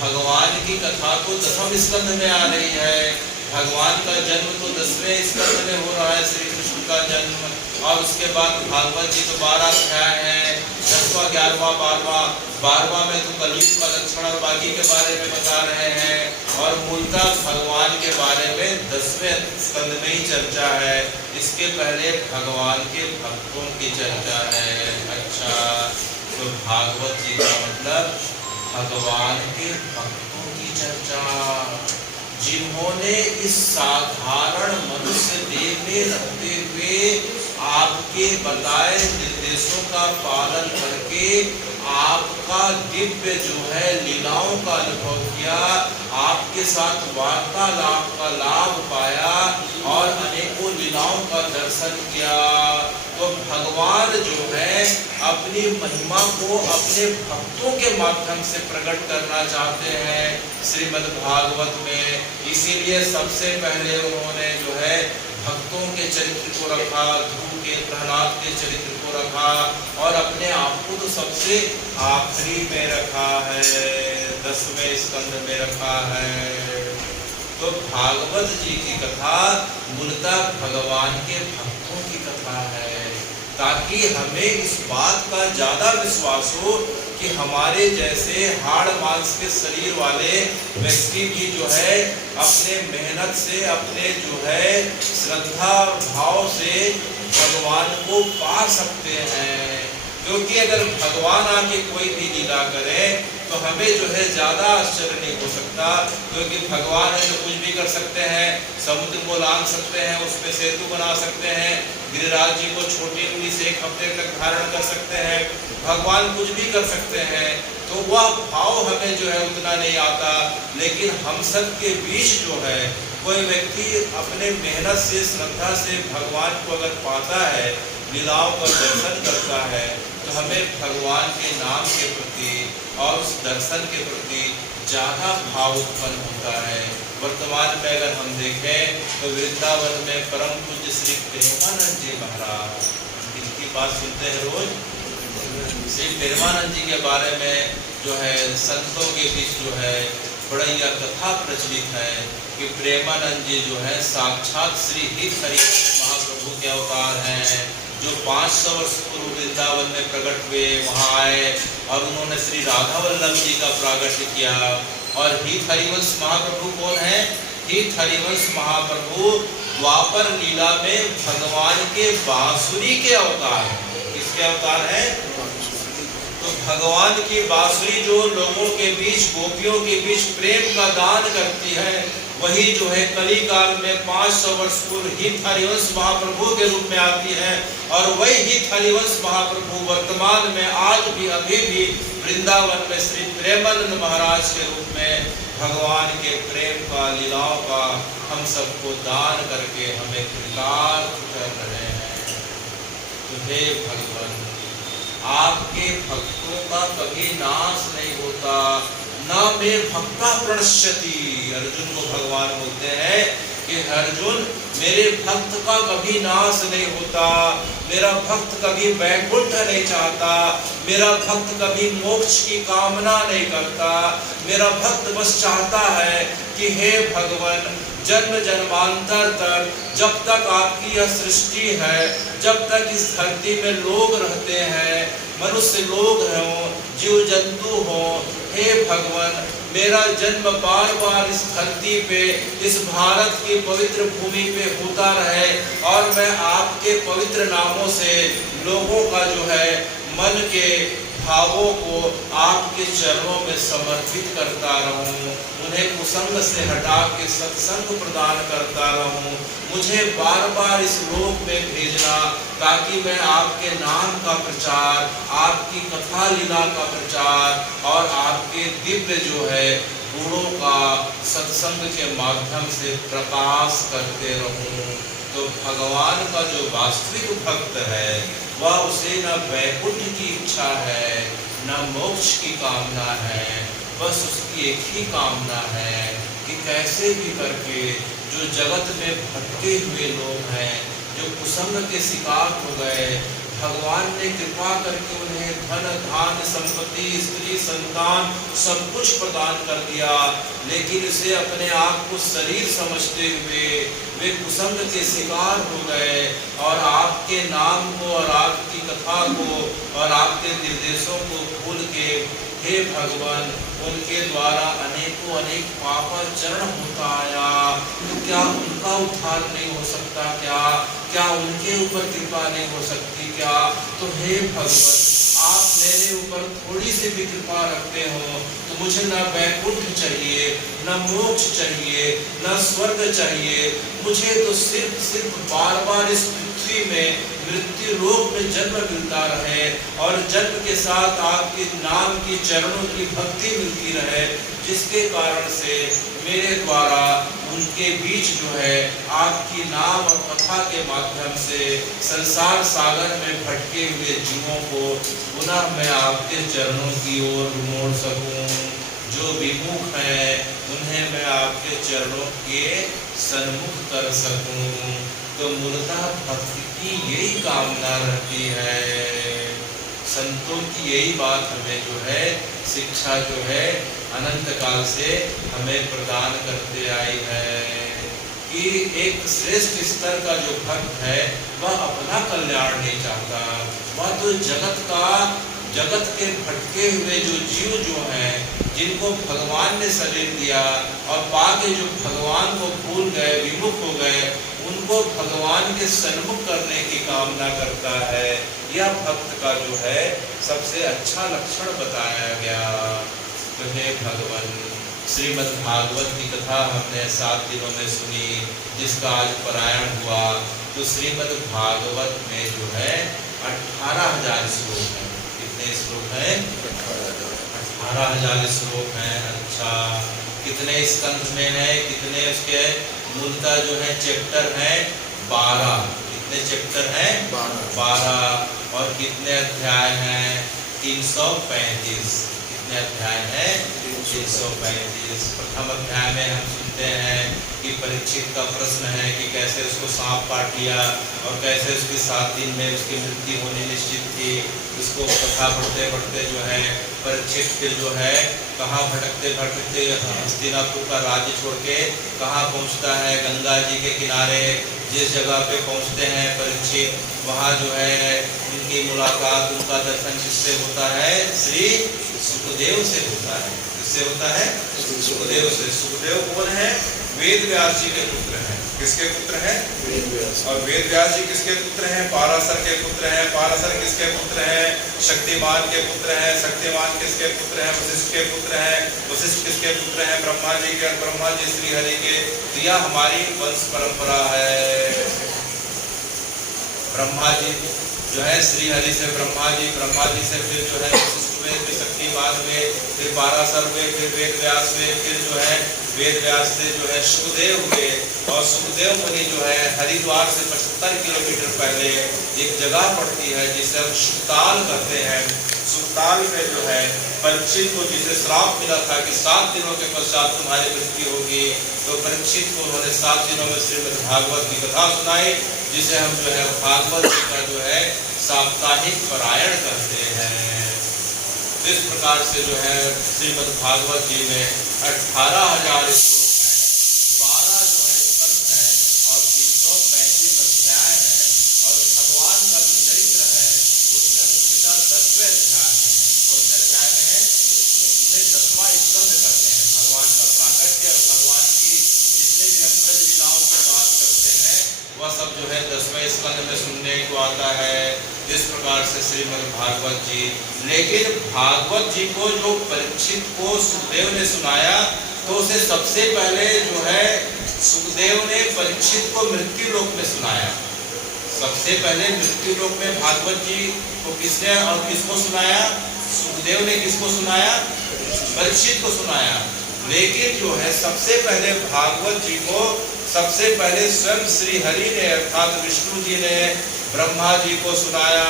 भगवान की कथा तो 10वें स्कंध में आ रही है। भगवान का जन्म तो 10वें स्कंध में हो रहा है, श्री कृष्ण का जन्म। और उसके बाद भागवत जी तो 12 अध्याय है, 10वां 11वां 12वां। 12वां में तो कलयुग का लक्षण और बाकी के बारे में बता रहे हैं। और मूलतः भगवान के बारे में 10वें स्कंद में ही चर्चा है। इसके पहले भगवान के भक्तों की चर्चा है। अच्छा, तो भागवत जी का मतलब भगवान के भक्तों की चर्चा, जिन्होंने इस साधारण मनुष्य देह में रहते हुए आपके बताए निर्देशों का पालन करके आपका दिव्य जो है लीलाओं का अनुभव किया, आपके साथ वार्तालाप का लाभ पाया और अनेकों लीलाओं का दर्शन किया। तो भगवान जो है अपनी महिमा को अपने भक्तों के माध्यम से प्रकट करना चाहते हैं श्रीमद् भागवत में। इसीलिए सबसे पहले उन्होंने जो है भक्तों के चरित्र को रखा, ध्रुव के प्रहलाद के चरित्र को रखा और अपने आप को तो सबसे आखिरी में रखा है, 10वें स्कंध में रखा है। तो भागवत जी की कथा मूलतः भगवान के भक्तों की कथा है, ताकि हमें इस बात का ज्यादा विश्वास हो कि हमारे जैसे हाड़ मांस के शरीर वाले व्यक्ति भी जो है अपने मेहनत से, अपने जो है श्रद्धा भाव से भगवान को पा सकते हैं। क्योंकि अगर भगवान आके कोई भी लीला करे तो हमें जो है ज्यादा आश्चर्य नहीं हो सकता, क्योंकि भगवान है जो कुछ भी कर सकते हैं। समुद्र को लांघ सकते हैं, उस पे सेतु बना सकते हैं, गिरिराज जी को छोटी उंगली से 1 हफ्ते तक धारण कर सकते हैं। भगवान कुछ भी कर सकते हैं। तो वह भाव हमें जो है उतना नहीं आता। लेकिन हम सब के बीच जो है कोई व्यक्ति अपने मेहनत से, श्रद्धा से भगवान को अगर पाता है, लीलाओं का दर्शन करता है, तो हमें भगवान के नाम के प्रति और उस दर्शन के प्रति ज्यादा भाव उत्पन्न होता है। वर्तमान में अगर हम देखें तो वृंदावन में परम पूज्य श्री प्रेमानंद जी महाराज, इनकी बात सुनते हैं रोज। श्री प्रेमानंद जी के बारे में जो है संतों के बीच जो है बड़ा यह कथा प्रचलित है कि प्रेमानंद जी जो है साक्षात श्री हित हरि महाप्रभु के अवतार हैं, जो 500 वर्ष पूर्व वृंदावन में प्रकट हुए, वहाँ आए और उन्होंने श्री राधा वल्लभ जी का प्रागट्य किया। और हित हरिवंश महाप्रभु कौन है? हित हरिवंश महाप्रभु द्वापर लीला में भगवान के बांसुरी के अवतार हैं। किसके अवतार हैं? तो भगवान की बांसुरी जो लोगों के बीच, गोपियों के बीच प्रेम का दान करती है, वही जो है कली काल में 500 वर्ष पूर्व हित हरिवंश महाप्रभु के रूप में आती है। और वही हित हरिवंश महाप्रभु वर्तमान में आज भी अभी भी वृंदावन में श्री प्रेमानंद महाराज के रूप में भगवान के प्रेम का, लीलाओं का हम सबको दान करके हमें कृतार्थ कर रहे हैं। तो हे भगवान, आपके भक्तों का कभी नाश नहीं होता, न मे भक्ता प्रणश्यति। अर्जुन को भगवान बोलते हैं कि अर्जुन, मेरे भक्त का कभी नाश नहीं होता, मेरा भक्त कभी वैकुंठ नहीं चाहता, मेरा भक्त कभी मोक्ष की कामना नहीं करता। मेरा भक्त बस चाहता है कि हे भगवान, जन्म जन्मांतर तक जब तक आपकी यह सृष्टि है, जब तक इस धरती में लोग रहते हैं, मनुष्य लोग हों, जीव जंतु हों, हे भगवान, मेरा जन्म बार बार इस धरती पे, इस भारत की पवित्र भूमि पे होता रहे और मैं आपके पवित्र नामों से लोगों का जो है मन के भावों को आपके चरणों में समर्पित करता रहूं, उन्हें कुसंग से हटा के सत्संग प्रदान करता रहूं। मुझे बार बार इस लोक में भेजना ताकि मैं आपके नाम का प्रचार, आपकी कथा लीला का प्रचार और आपके दिव्य जो है गुणों का सत्संग के माध्यम से प्रकाश करते रहूं। तो भगवान का जो वास्तविक भक्त है वह उसे न वैकुंठ की इच्छा है, न मोक्ष की कामना है, बस उसकी एक ही कामना है कि कैसे भी करके जो जगत में भटके हुए लोग हैं, जो कुसंग के शिकार हो गए, भगवान ने कृपा करके उन्हें धन धान संपत्ति स्त्री संतान सब कुछ प्रदान कर दिया, लेकिन उसे अपने आप को शरीर समझते हुए वे कुसंग के शिकार हो गए और आपके नाम को और आपकी कथा को और आपके निर्देशों को भूल के हे भगवान उनके द्वारा अनेकों अनेक पापाचरण होता आया, तो क्या उनका उद्धार नहीं हो सकता? क्या उनके ऊपर कृपा नहीं हो सकती क्या? तो हे भगवान, आप मेरे ऊपर थोड़ी सी भी कृपा रखते हो तो मुझे न वैकुंठ चाहिए, न मोक्ष चाहिए, न स्वर्ग चाहिए, मुझे तो सिर्फ बार बार इस पृथ्वी में मृत्यु लोक में जन्म मिलता रहे और जन्म के साथ आपके नाम की चरणों की भक्ति मिलती रहे, जिसके कारण से मेरे द्वारा उनके बीच जो है आपकी नाम और कथा के माध्यम से संसार सागर में भटके हुए जीवों को पुनः मैं आपके चरणों की ओर मोड़ सकूं। जो विमुख हैं उन्हें मैं आपके चरणों के सन्मुख कर सकूं। तो मूलतः भक्ति की यही कामना रहती है। संतों की यही बात हमें जो है शिक्षा जो है अनंत काल से हमें प्रदान करते आई है कि एक श्रेष्ठ स्तर का जो भक्त है वह अपना कल्याण नहीं चाहता, वह तो जगत के भटके हुए जो जीव जो हैं जिनको भगवान ने शरीर दिया और पाके जो भगवान को भूल गए, विमुख हो गए, उनको भगवान के सन्मुख करने की कामना करता है। यह भक्त का जो है सबसे अच्छा लक्षण बताया गया। तो हे भगवान, श्रीमद् भागवत की कथा हमने 7 दिनों में सुनी, जिसका आज पारायण हुआ। तो श्रीमद् भागवत में जो है 18,000 श्लोक हैं। कितने श्लोक हैं? 18,000 श्लोक हैं। अच्छा, कितने स्कंध में है? कितने उसके मूलतः जो है चैप्टर हैं? 12। कितने चैप्टर हैं? 12। और कितने अध्याय हैं? 335। कितने अध्याय हैं? 335। प्रथम अध्याय में हम सुनते हैं कि परीक्षित का प्रश्न है कि कैसे उसको सांप काट लिया और कैसे उसके 7 दिन में उसकी मृत्यु होनी निश्चित थी। उसको कथा पढ़ते पढ़ते जो है परीक्षित के जो है कहाँ भटकते भटकते हस्तिनापुर का राज्य छोड़ के कहाँ पहुँचता है? गंगा जी के किनारे जिस जगह पे पहुँचते हैं परीक्षित, वहाँ जो है उनकी मुलाकात, उनका दर्शन किससे होता है? श्री सुखदेव से होता है। किससे होता है? सुखदेव से। सुखदेव कौन है? वेद व्यास जी के पुत्र हैं। किसके पुत्र हैं? वेद व्यास। और वेद व्यास जी किसके पुत्र हैं? पाराशर के पुत्र हैं। पाराशर किसके पुत्र हैं? शक्तिमान के पुत्र हैं। शक्तिमान किसके पुत्र हैं? वशिष्ठ के पुत्र हैं। वशिष्ठ किसके पुत्र हैं? ब्रह्मा जी के। ब्रह्मा जी श्री हरि के। तो यह हमारी वंश परंपरा है। ब्रह्मा जी जो है श्री हरि से ब्रह्मा जी से फिर जो है वशिष्ठ हुए, फिर शक्तिमान हुए, फिर पाराशर हुए, फिर वेद व्यास हुए, फिर जो है वेद व्यास से जो है सुखदेव हुए। और सुखदेव मुनि जो है हरिद्वार से 75 किलोमीटर पहले एक जगह पड़ती है जिसे हम सुखताल कहते हैं। सुखताल में जो है परीक्षित को जिसे श्राप मिला था कि 7 दिनों के पश्चात तुम्हारी मृत्यु होगी, तो परीक्षित को उन्होंने 7 दिनों में श्रीमद् भागवत की कथा सुनाई, जिसे हम जो है भागवत जी का जो है साप्ताहिक पारायण करते हैं। इस प्रकार से जो है श्रीमद् भागवत जी में 18,000 श्लोक हैं, 12 जो है स्कंध हैं और 335 अध्याय हैं। और भगवान का जो चरित्र है उसमें मुख्यतः 10वें अध्याय में है। कौन से अध्याय में है? इसे 10वां स्कंध कहते हैं। भगवान का प्राकट्य और भगवान की जितने भी हम ब्रज लीलाओं की बात करते हैं वह सब जो है 10वें स्कंध में सुनने को आता है। इस प्रकार से श्रीमद् भागवत जी। लेकिन भागवत जी को जो परीक्षित को सुखदेव ने सुनाया, तो उसे सबसे पहले जो है सुखदेव ने परीक्षित को मृत्यु लोक में सुनाया। सबसे पहले मृत्यु लोक में भागवत जी को किसने और किसको सुनाया? सुखदेव ने किसको सुनाया? परीक्षित को सुनाया। लेकिन जो है सबसे पहले भागवत जी को सबसे पहले स्वयं श्री हरि ने अर्थात विष्णु जी ने ब्रह्मा जी को सुनाया,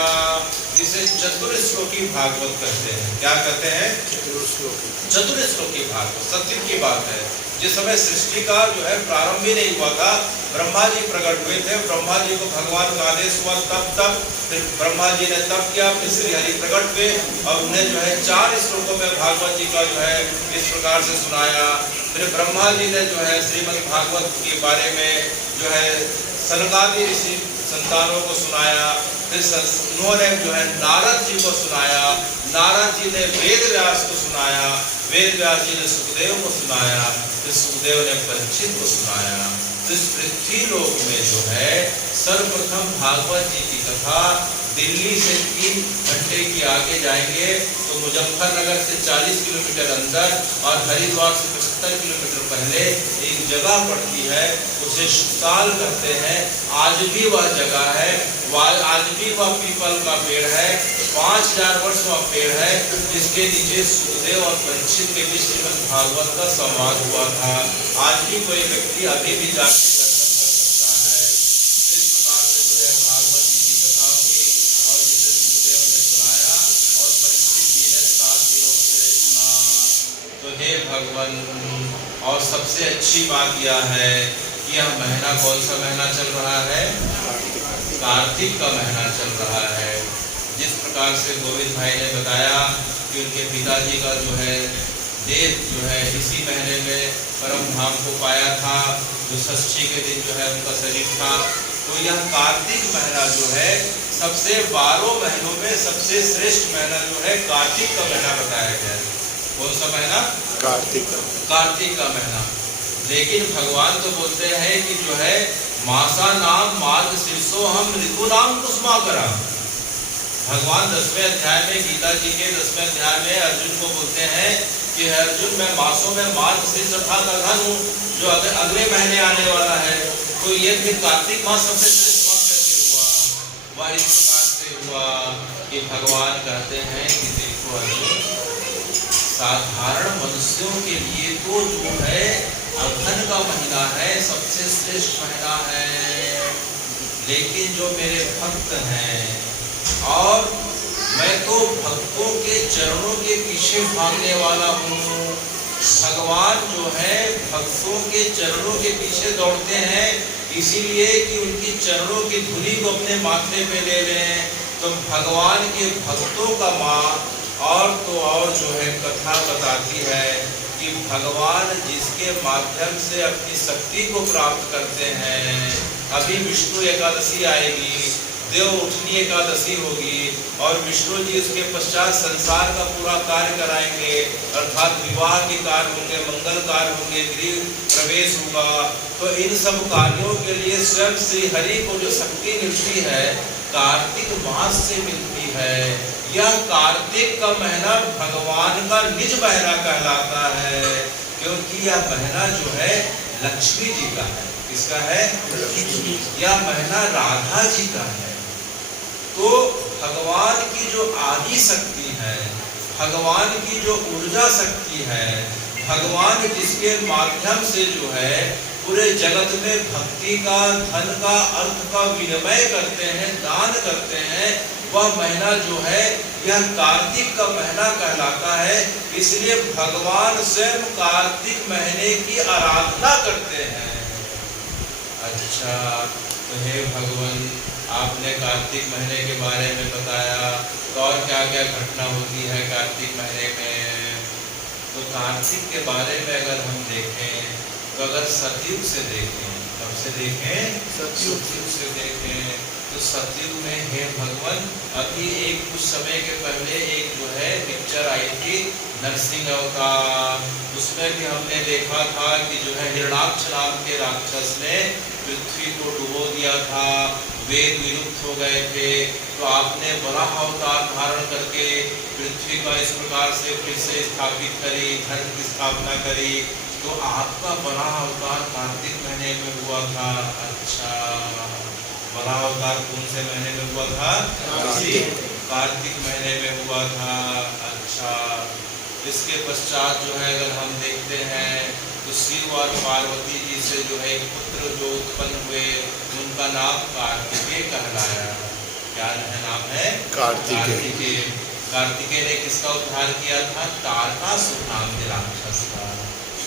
जिसे चतुर्श्लोकी भागवत कहते हैं। क्या कहते हैं? चतुर्श्लोकी भागवत। सत्य की बात है, जिस समय सृष्टि का जो है प्रारंभ ही नहीं हुआ था, ब्रह्मा जी प्रकट हुए थे, ब्रह्मा जी को भगवान का आदेश हुआ तब फिर ब्रह्मा जी ने तप किया, फिर श्री हरि प्रकट हुए और उन्हें जो है 4 श्लोकों में भागवत जी का जो है इस प्रकार से सुनाया। फिर ब्रह्मा जी ने जो है श्रीमद् भागवत के बारे में जो है सनकादि ऋषि संतानों को सुनाया। फिर उन्होंने जो है नारद जी को सुनाया, नारद जी ने वेद व्यास को सुनाया, वेद व्यास जी ने सुखदेव को सुनाया, फिर सुखदेव ने परीक्षित को सुनाया। तो इस पृथ्वी लोक में जो है सर्वप्रथम भागवत जी की कथा दिल्ली से 3 घंटे की आगे जाएंगे तो मुजफ्फरनगर से 40 किलोमीटर अंदर और हरिद्वार से 75 किलोमीटर पहले एक जगह पड़ती है, उसे सुताल कहते हैं। आज भी वह जगह है, आज भी वह पीपल का पेड़ है, 5000 वर्ष वह पेड़ है, जिसके नीचे सुखदेव और परीक्षित के बीच श्रीमद् भागवत का संवाद हुआ था। आज भी कोई व्यक्ति अभी भी जाके भगवान। और सबसे अच्छी बात यह है कि यह महीना कौन सा महीना चल रहा है? कार्तिक का महीना चल रहा है। जिस प्रकार से गोविंद भाई ने बताया कि उनके पिताजी का जो है देह जो है इसी महीने में परम धाम को पाया था, जो षष्ठी के दिन जो है उनका शरीर था। तो यह कार्तिक महीना जो है सबसे 12 महीनों में सबसे श्रेष्ठ महीना जो है कार्तिक का महीना बताया गया है। कौन सा महीना? कार्तिक का महीना। लेकिन भगवान तो बोलते हैं कि जो है मासा नाम मार्ग शीर्षो हम ऋतु नाम कुसुमाकरा। भगवान 10वें अध्याय में, गीता जी के 10वें अध्याय में अर्जुन को बोलते हैं कि अर्जुन मैं मासों में मार्ग शीर्ष अर्थात अघन हूँ, जो अगले महीने आने वाला है। तो ये फिर कार्तिक मास सबसे श्रेष्ठ मास कैसे हुआ? वह इस प्रकार से हुआ कि भगवान कहते हैं कि देखो अर्जुन, साधारण मनुष्यों के लिए तो जो है अघन का महीना है सबसे श्रेष्ठ महीना है, लेकिन जो मेरे भक्त हैं और मैं तो भक्तों के चरणों के पीछे भागने वाला हूँ। भगवान जो है भक्तों के चरणों के पीछे दौड़ते हैं, इसीलिए कि उनकी चरणों की धूलि को अपने माथे पे ले लें। तो भगवान के भक्तों का माँ और तो और जो है कथा बताती है कि भगवान जिसके माध्यम से अपनी शक्ति को प्राप्त करते हैं। अभी विष्णु एकादशी आएगी, देव उठनी एकादशी होगी और विष्णु जी उसके पश्चात संसार का पूरा कार्य कराएंगे, अर्थात विवाह के कार्य होंगे, मंगल कार्य होंगे, गृह प्रवेश होगा। तो इन सब कार्यों के लिए स्वयं श्री हरि को जो शक्ति मिलती है कार्तिक मास से मिलती है। यह कार्तिक का महीना भगवान का निज महीना कहलाता है, क्योंकि यह महीना जो है लक्ष्मी जी का है। किसका है? यह महीना राधा जी का है। तो भगवान की जो आदि शक्ति है, भगवान की जो ऊर्जा शक्ति है, भगवान जिसके माध्यम से जो है पूरे जगत में भक्ति का, धन का, अर्थ का विनिमय करते हैं, दान करते हैं, वह महीना जो है यह कार्तिक का महीना कहलाता है। इसलिए भगवान स्वयं कार्तिक महीने की आराधना करते हैं। अच्छा, तो हे भगवान, आपने कार्तिक महीने के बारे में बताया, तो और क्या क्या घटना होती है कार्तिक महीने में? तो कार्तिक के बारे में अगर हम देखें तो अगर सतयुग से देखें, कब से देखें? सतयुग से देखें तो सतयुग में हे भगवान अभी एक कुछ समय के पहले एक जो है पिक्चर आई थी नरसिंह अवतार। उसमें भी हमने देखा था कि जो है हिरणाक्ष नाम के राक्षस ने पृथ्वी को डुबो दिया था, वेद विलुप्त हो गए थे। तो आपने वराह अवतार धारण करके पृथ्वी का इस प्रकार से फिर से स्थापित करी, धर्म की स्थापना करी। तो आपका वराह अवतार कार्तिक महीने में हुआ था। अच्छा, वराह अवतार कौन से महीने में हुआ था? कार्तिक महीने में हुआ था। अच्छा, इसके पश्चात जो है अगर हम देखते हैं तो शिव और पार्वती जी से जो है पुत्र जो उत्पन्न हुए उनका नाम कार्तिकेय कहलाया। क्या नाम है? कार्तिकेय। कार्तिकेय ने किसका उद्धार किया था? तारकासुर नाम के राक्षस का।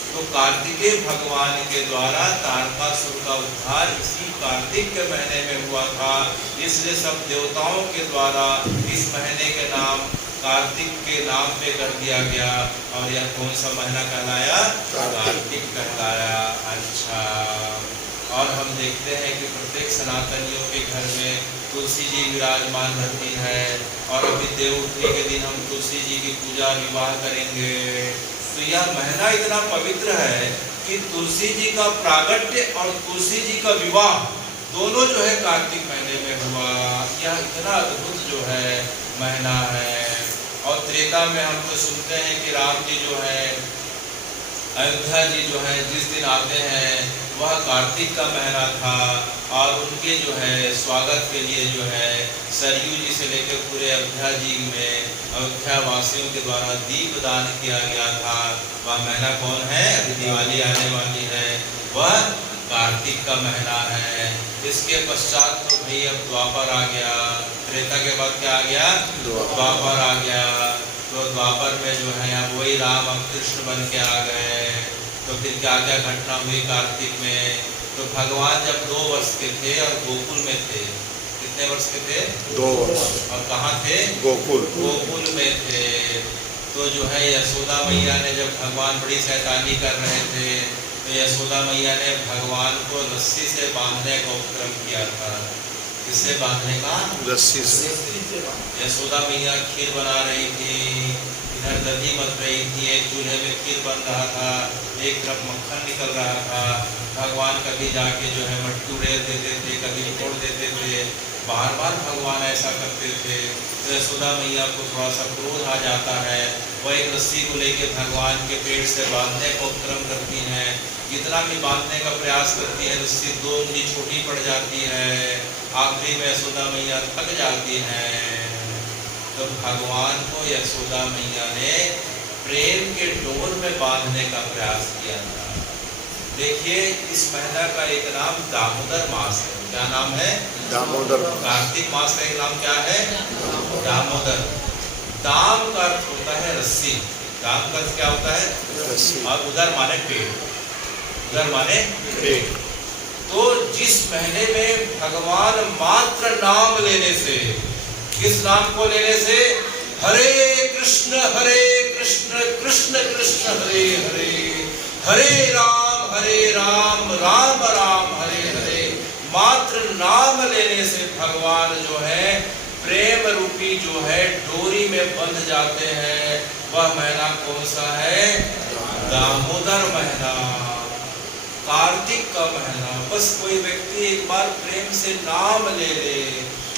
तो कार्तिकेय भगवान के द्वारा तारकासुर का उद्धार इसी कार्तिक के महीने में हुआ था। इसलिए सब देवताओं के द्वारा इस महीने के नाम कार्तिक के नाम पे कर दिया गया। और यह कौन सा महीना कहलाया? कार्तिक कहलाया। अच्छा, और हम देखते हैं कि प्रत्येक सनातनियों के घर में तुलसी जी विराजमान रहती है। और अभी देवउठनी के दिन हम तुलसी जी की पूजा विवाह करेंगे। तो यह महीना इतना पवित्र है कि तुलसी जी का प्रागट्य और तुलसी जी का विवाह दोनों जो है कार्तिक महीने में हुआ। यह इतना अद्भुत जो है महीना है। और त्रेता में हम तो सुनते हैं कि राम जी जो है अयोध्या जी जो है जिस दिन आते हैं वह कार्तिक का महीना था। और उनके जो है स्वागत के लिए जो है सरयू जी से लेकर पूरे अयोध्या जी में अयोध्या वासियों के द्वारा दीप दान किया गया था। वह महीना कौन है? अभी दिवाली आने वाली है, वह कार्तिक का महीना है। इसके पश्चात तो भाई अब द्वापर आ गया। त्रेता के बाद क्या आ गया? द्वापर आ गया। तो द्वापर में जो है अब वही राम अब कृष्ण बन के आ गए। तो फिर क्या क्या घटना हुई कार्तिक में? तो भगवान जब 2 वर्ष के थे और गोकुल में थे। कितने वर्ष के थे? 2 वर्ष। और कहाँ थे? गोकुल में थे। तो जो है यशोदा मैया ने जब भगवान बड़ी शैतानी कर रहे थे तो यशोदा मैया ने भगवान को रस्सी से बांधने का उपक्रम किया था। किससे बांधने का? रस्सी से। यशोदा मैया खीर बना रही थी, इधर दही मथ रही थी, एक चूल्हे में खीर बन रहा था, एक तरफ मक्खन निकल रहा था। भगवान कभी जाके जो है मटकी उड़ेल देते थे, कभी फोड़ देते थे, बार बार भगवान ऐसा करते थे। तो यशोदा मैया को थोड़ा सा क्रोध आ जाता है। वह एक रस्सी को लेकर भगवान के पेट से बांधने का उपक्रम करती हैं। जितना भी बांधने का प्रयास करती है रस्सी 2 उंगली छोटी पड़ जाती है। आखिरी में यशोदा मैया थक जाती हैं। तो भगवान को यशोदा मैया ने प्रेम के डोर में बांधने का प्रयास किया था। देखिए इस महीना का एक नाम दामोदर मास है। क्या नाम है? दामोदर। कार्तिक मास का एक नाम क्या है? दामोदर। दाम का अर्थ होता है रस्सी। दाम का अर्थ क्या होता है? रस्सी। और उदर माने पेट। उदर माने पेट। तो जिस महीने में भगवान मात्र नाम लेने से, किस नाम को लेने से? हरे कृष्ण कृष्ण कृष्ण हरे हरे, हरे राम राम राम हरे हरे, मात्र नाम लेने से भगवान जो है प्रेम रूपी जो है डोरी में बंध जाते हैं। वह महीना कौन सा है? दामोदर महीना, कार्तिक का महीना। बस कोई व्यक्ति एक बार प्रेम से नाम ले ले,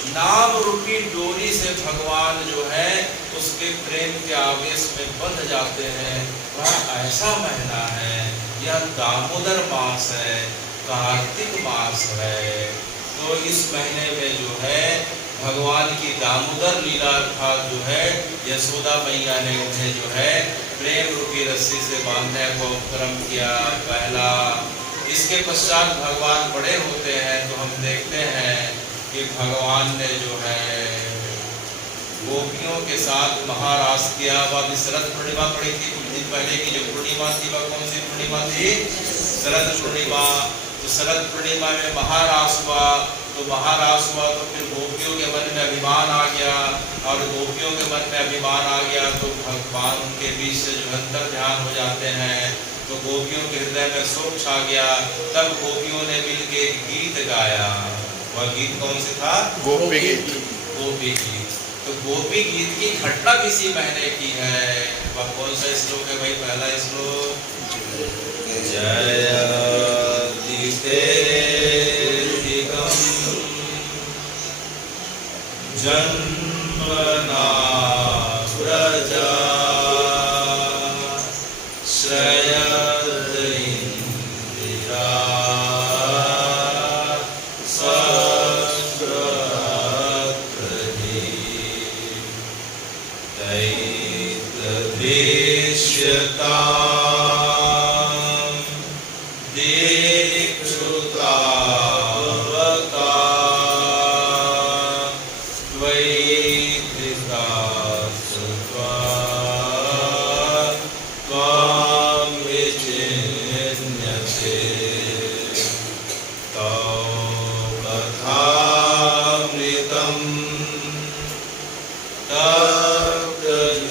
नाम रूपी डोरी से भगवान जो है उसके प्रेम के आवेश में बंध जाते हैं। वह ऐसा महीना है। यह दामोदर मास है, कार्तिक मास है। तो इस महीने में जो है भगवान की दामोदर लीला अर्थात जो है यशोदा मैया ने उन्हें जो है प्रेम रूपी रस्सी से बांधने को उपक्रम किया पहला। इसके पश्चात भगवान बड़े होते हैं तो हम देखते हैं कि भगवान ने जो है गोपियों के साथ महारास किया। वह शरद पूर्णिमा पड़ी थी कुछ दिन पहले की जो पूर्णिमा थी वह कौन सी पूर्णिमा थी? शरद पूर्णिमा। तो शरद पूर्णिमा में महारास हुआ। तो महारास हुआ तो फिर गोपियों के मन में अभिमान आ गया, और गोपियों के मन में अभिमान आ गया तो भगवान उनके बीच से जो अंतर ध्यान हो जाते हैं। तो गोपियों के हृदय में शोक छा गया। तब गोपियों ने मिलकर एक गीत गाया। वह गीत कौन सा था? गोपी गीत। गोपी गीत। तो गोपी गीत की घटना किसी महीने की है। वह कौन सा श्लोक है भाई? पहला श्लोक, जय जन्मना व्रजा श्रयद इंदिरा सक्रधि दैत्यदेश्यता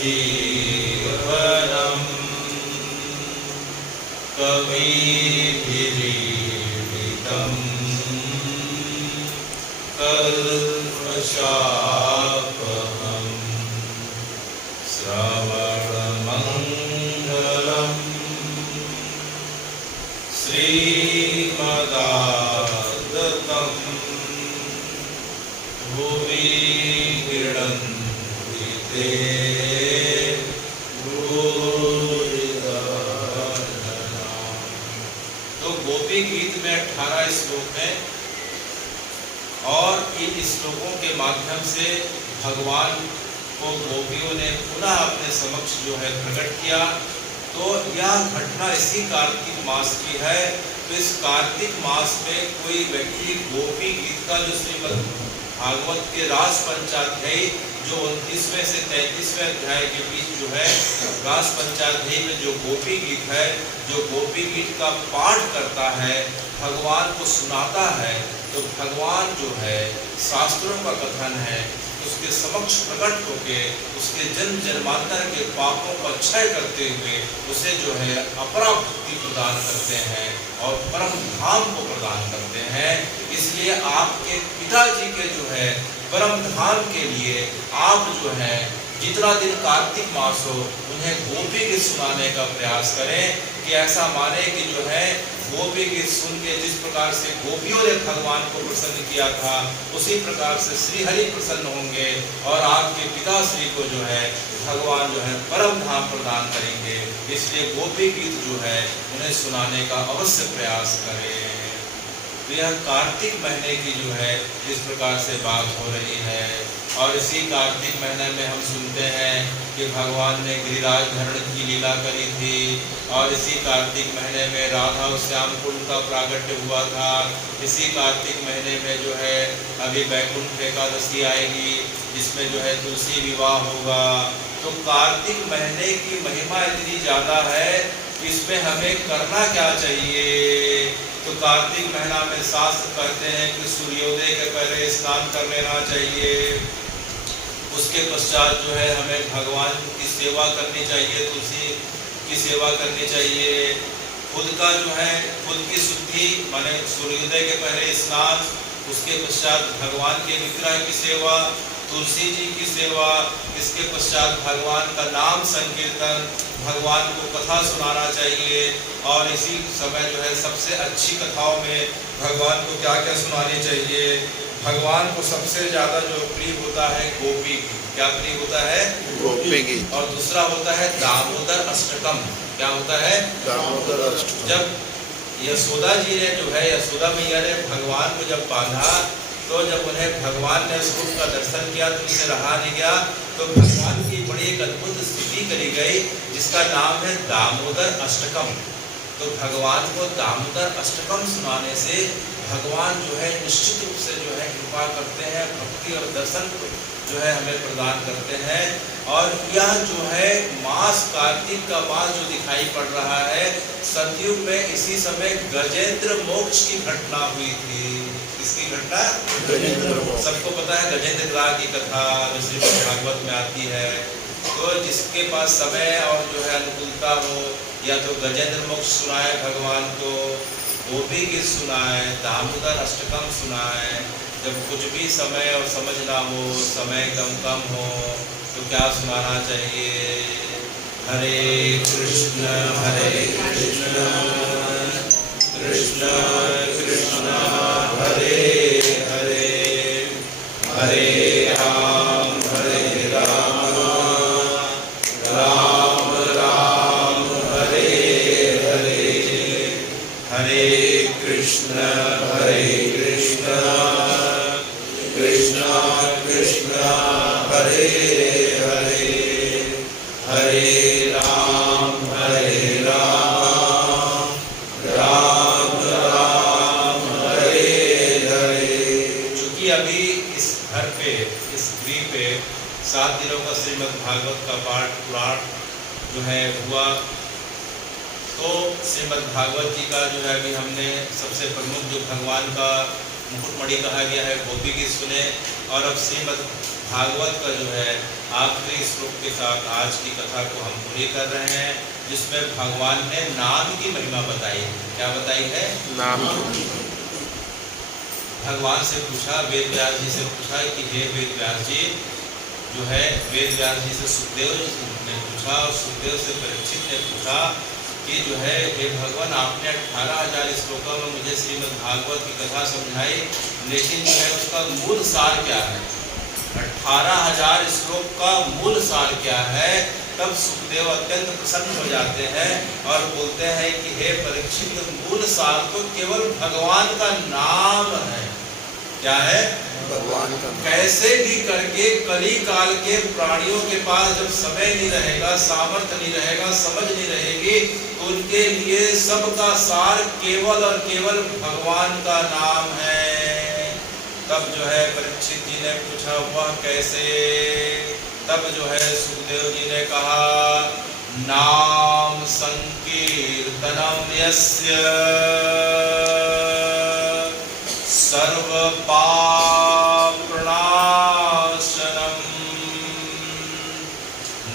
जीवनम कविभिरीडितम् कल्मषापहम् श्रवणमङ्गलम् श्रीमदादत्तं भुवि गृह्णन्ति ते तो गोपी गीत में 18 श्लोक हैं और इन श्लोकों के माध्यम से भगवान को गोपियों ने पुनः अपने समक्ष जो है प्रकट किया। तो यह घटना इसी कार्तिक मास की है। तो इस कार्तिक मास में कोई व्यक्ति गोपी गीत का जो श्रीमद् भागवत के रास पंचाध्यायी जो 29वें से 33वें अध्याय के बीच जो है रास पंचाध्यायी में जो गोपी गीत है, जो गोपी गीत का पाठ करता है, भगवान को सुनाता है, तो भगवान जो है शास्त्रों का कथन है उसके समक्ष प्रकट होके उसके जन्म जन्मांतर के पापों का क्षय करते हुए उसे जो है अपरा भक्ति प्रदान करते हैं और परम धाम को प्रदान करते हैं। इसलिए आपके पिताजी के जो है परम धाम के लिए आप जो है जितना दिन कार्तिक मास हो उन्हें गोपी गीत सुनाने का प्रयास करें कि ऐसा माने कि जो है गोपी गीत सुन के जिस प्रकार से गोपियों ने भगवान को प्रसन्न किया था उसी प्रकार से श्री हरि प्रसन्न होंगे और आपके पिताश्री को जो है भगवान जो है परम धाम प्रदान करेंगे। इसलिए गोपी गीत जो है उन्हें सुनाने का अवश्य प्रयास करें। तो यह कार्तिक महीने की जो है इस प्रकार से बात हो रही है और इसी कार्तिक महीने में हम सुनते हैं कि भगवान ने गिरिराज धरण की लीला करी थी और इसी कार्तिक महीने में राधा और श्याम कुंड का प्रागट्य हुआ था। इसी कार्तिक महीने में जो है अभी वैकुंठ एकादशी आएगी जिसमें जो है तुलसी विवाह होगा। तो कार्तिक महीने की महिमा इतनी ज़्यादा है कि इसमें हमें करना क्या चाहिए। तो कार्तिक महीना में शास्त्र कहते हैं कि सूर्योदय के पहले स्नान कर लेना चाहिए। उसके पश्चात जो है हमें भगवान की सेवा करनी चाहिए, तुलसी की सेवा करनी चाहिए। खुद का जो है खुद की शुद्धि माने सूर्योदय के पहले स्नान, उसके पश्चात भगवान के विग्रह की सेवा, तुलसी जी की सेवा, इसके पश्चात भगवान का नाम संकीर्तन, भगवान को कथा सुनाना चाहिए। और इसी समय जो है सबसे अच्छी कथाओं में भगवान को क्या क्या सुनानी चाहिए। भगवान को सबसे ज़्यादा जो प्रिय होता है गोपी गीत। क्या प्रिय होता है? गोपी गीत। और दूसरा होता है दामोदर अष्टकम। क्या होता है? दामोदर अष्टकम। जब यशोदा जी ने जो है यशोदा मैया ने भगवान को जब बांधा तो जब उन्हें भगवान ने उस रूप का दर्शन किया तो उनसे रहा नहीं गया। तो भगवान की बड़ी एक अद्भुत स्तुति करी गई जिसका नाम है दामोदर अष्टकम। तो भगवान को दामोदर अष्टकम सुनाने से भगवान जो है निश्चित रूप से जो है कृपा करते हैं, भक्ति और दर्शन जो है हमें प्रदान करते हैं। और यह जो है मास कार्तिक का मास जो दिखाई पड़ रहा है सतयुग में इसी समय गजेंद्र मोक्ष की घटना हुई थी। इसकी घटना सबको पता है, गजेंद्र ग्राह की कथा श्रीमद् भागवत में आती है। तो जिसके पास समय और जो है अनुकूलता हो या तो गजेंद्र मोक्ष सुनाए भगवान को, गोपी गीत सुनाए, दामोदर अष्टकम सुनाए। जब कुछ भी समय और समझ ना हो, समय कम हो तो क्या सुनाना चाहिए? हरे कृष्ण कृष्ण कृष्ण हरे हरे, हरे राम राम राम हरे हरे, हरे कृष्ण कृष्ण कृष्ण हरे हरे, हरे राम राम राम हरे हरे। चूंकि अभी इस घर पे इस गृह पे 7 दिनों का श्रीमद् भागवत का पाठ पुराण जो है हुआ। तो श्रीमद् भागवत जी का जो है अभी हमने सबसे प्रमुख जो भगवान का मुकुटमणि कहा गया है गोपी गीत सुने। और अब श्रीमद् भागवत का जो है आखिरी श्लोक के साथ आज की कथा को हम पूरी कर रहे हैं, जिसमें भगवान ने नाम की महिमा बताई। क्या बताई है? नाम। भगवान से पूछा, वेद व्यास जी से पूछा कि हे वेद व्यास जी, जो है वेद व्यास जी से सुखदेव ने पूछा और सुखदेव से परीक्षित ने पूछा कि जो है हे भगवान, आपने 18,000 श्लोकों में मुझे श्रीमद् भागवत की कथा समझाई, लेकिन जो है उसका मूल सार क्या है? 18,000 श्लोक का मूल सार क्या है? तब सुखदेव अत्यंत प्रसन्न हो जाते हैं और बोलते हैं कि हे परीक्षित, मूल सार तो केवल भगवान का नाम है। क्या है? भगवान का। कैसे भी करके कली काल के प्राणियों के पास जब समय नहीं रहेगा, सामर्थ्य नहीं रहेगा, समझ नहीं रहेगी, तो उनके लिए सबका सार केवल और केवल भगवान का नाम है। तब जो है परीक्षित जी ने पूछा, वह कैसे? तब जो है सुखदेव जी ने कहा, नाम संकीर्तनम यस्य सर्व पाप प्रणाशनम,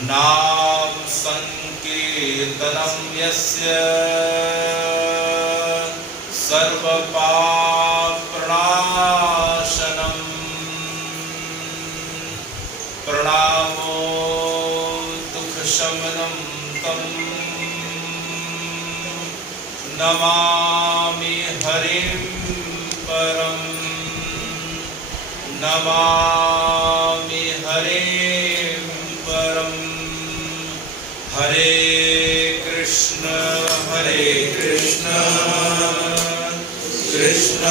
नाम संकीर्तनम यस्य सर्व पाप प्रणाशनम, प्रणामो दुख शमनम तम नमामि हरिं परम, नमामि हरिं परम। हरे कृष्ण कृष्ण कृष्ण